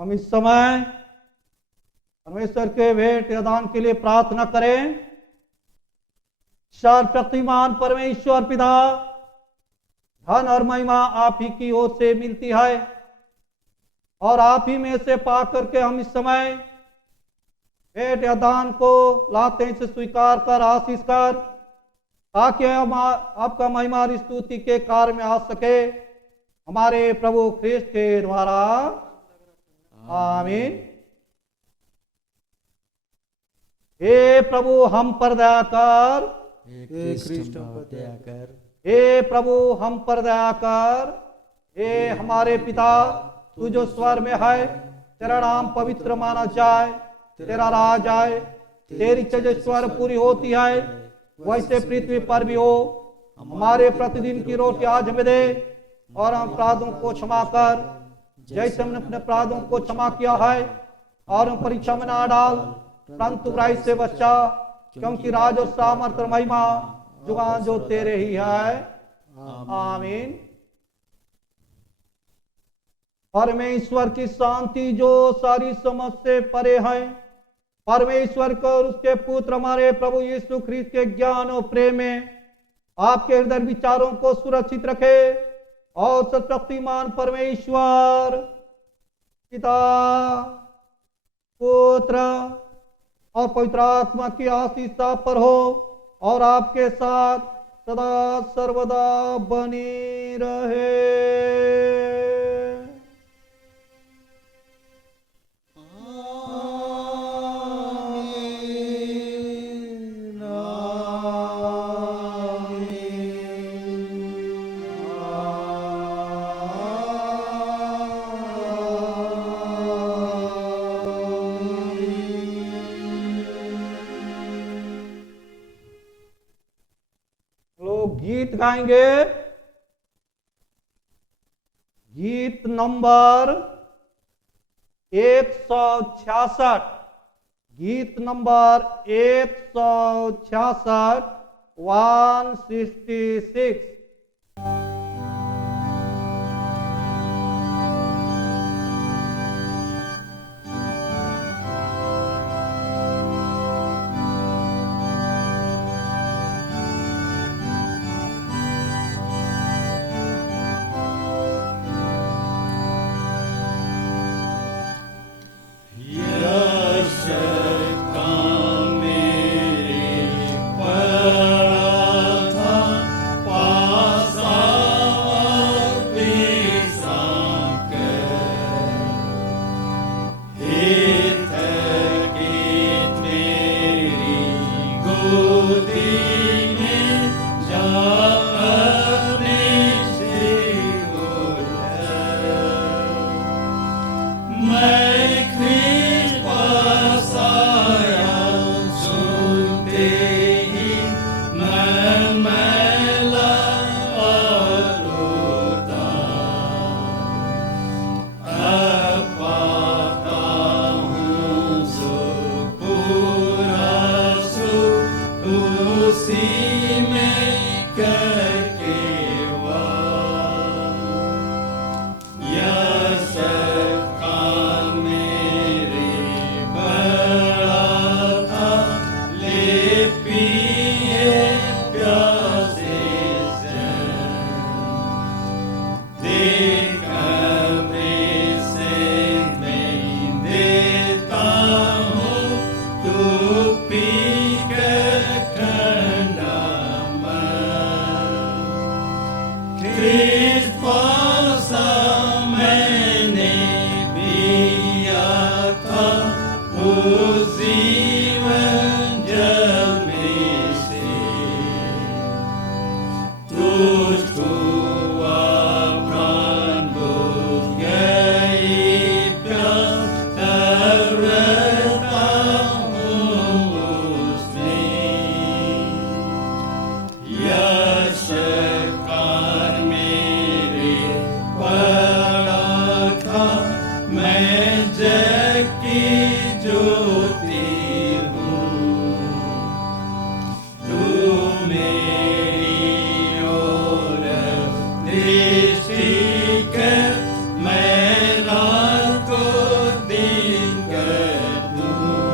हम इस समय परमेश्वर के भेंट या दान के लिए प्रार्थना करें। सर्वशक्तिमान परमेश्वर पिता, धन और महिमा आप ही की ओर से मिलती है और आप ही में से पा करके हम इस समय भेंट या दान को लाते हैं, इसे स्वीकार कर आशीष कर, ताकि हम आपका महिमा और स्तुति के कार्य में आ सके हमारे प्रभु ख्रिस्त के द्वारा। आमीन। हे प्रभु हम पर दया कर, हे कृष्ण हम पर दया कर, हे प्रभु हम पर दया कर। हे हमारे पिता, तू जो स्वर में है, तेरा नाम पवित्र माना जाए, तेरा राज आए, तेरी तेजस्वर पूरी होती है, वैसे पृथ्वी पर भी हो। हमारे प्रतिदिन की रोटी आज हमें दे और हम अपराधों को क्षमा कर, जैसे हमने अपने अपराधों को क्षमा किया है, और हम परीक्षा में ना डाल, परंतु बुराई से बचा, क्योंकि राज और सामर्थ और महिमा जुगान जो तेरे ही है। आमीन। परमेश्वर की शांति जो सारी समझ से परे है, परमेश्वर को और उसके पुत्र हमारे प्रभु यीशु ख्रिस्त के ज्ञान और प्रेम में आपके हृदय विचारों को सुरक्षित रखे, और सर्वशक्तिमान परमेश्वर पिता, पुत्र और पवित्र आत्मा की आशीष आप पर हो और आपके साथ सदा सर्वदा बनी रहे। गीत गाएंगे। गीत नंबर 166, गीत नंबर 166, 166। मैं रात को दिन कर दूं।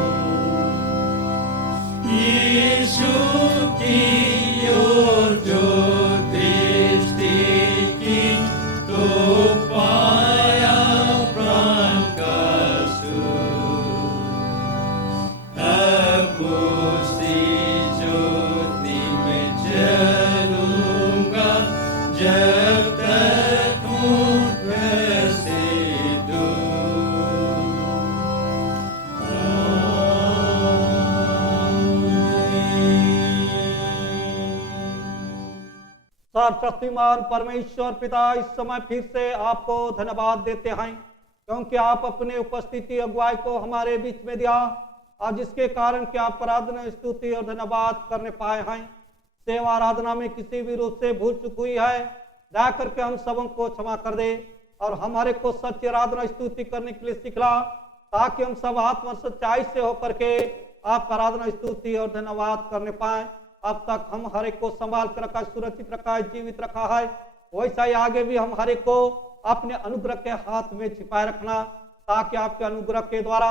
सर्वशक्तिमान परमेश्वर पिता, इस समय फिर से आपको धन्यवाद देते हैं क्योंकि आप अपने उपस्थिति अगुवाई को हमारे बीच में दिया और जिसके कारण कि आप आराधना स्तुति और धन्यवाद करने पाए हैं। सेवा आराधना में किसी भी रूप से भूल चूक हुई है, दया करके हम सबों को क्षमा कर दे और हमारे को सच्ची आराधना स्तुति करने के लिए सिखला, ताकि हम सब आत्मा सच्चाई से होकर के आपका आराधना स्तुति और धन्यवाद करने पाए। अब तक हम हर एक को संभाल कर रखा, सुरक्षित रखा है, जीवित रखा है, वैसा ही आगे भी हम हर एक को अपने अनुग्रह के हाथ में छिपाए रखना, ताकि आपके अनुग्रह के द्वारा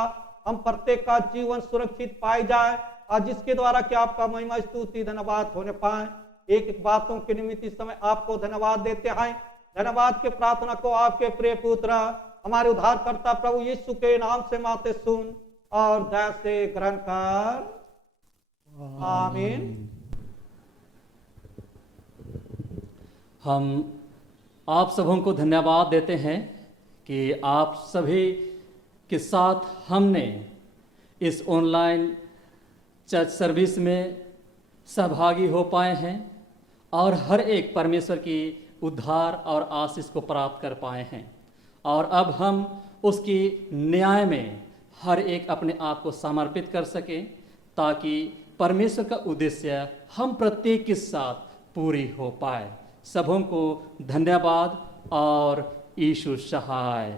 हम प्रत्येक का जीवन सुरक्षित पाए जाए और जिसके द्वारा कि आपका महिमा स्तुति धन्यवाद होने पाए। एक एक बातों के निमित्त इस समय आपको धन्यवाद देते हैं। धन्यवाद के प्रार्थना को आपके प्रिय पुत्र हमारे उद्धारकर्ता प्रभु यीशु के नाम से माते सुन और दया से ग्रहण कर, आमीन। हम आप सबों को धन्यवाद देते हैं कि आप सभी के साथ हमने इस ऑनलाइन चर्च सर्विस में सहभागी हो पाए हैं और हर एक परमेश्वर की उद्धार और आशीष को प्राप्त कर पाए हैं। और अब हम उसकी न्याय में हर एक अपने आप को समर्पित कर सकें, ताकि परमेश्वर का उद्देश्य हम प्रत्येक के साथ पूरी हो पाए। सबों को धन्यवाद और यीशु सहाय।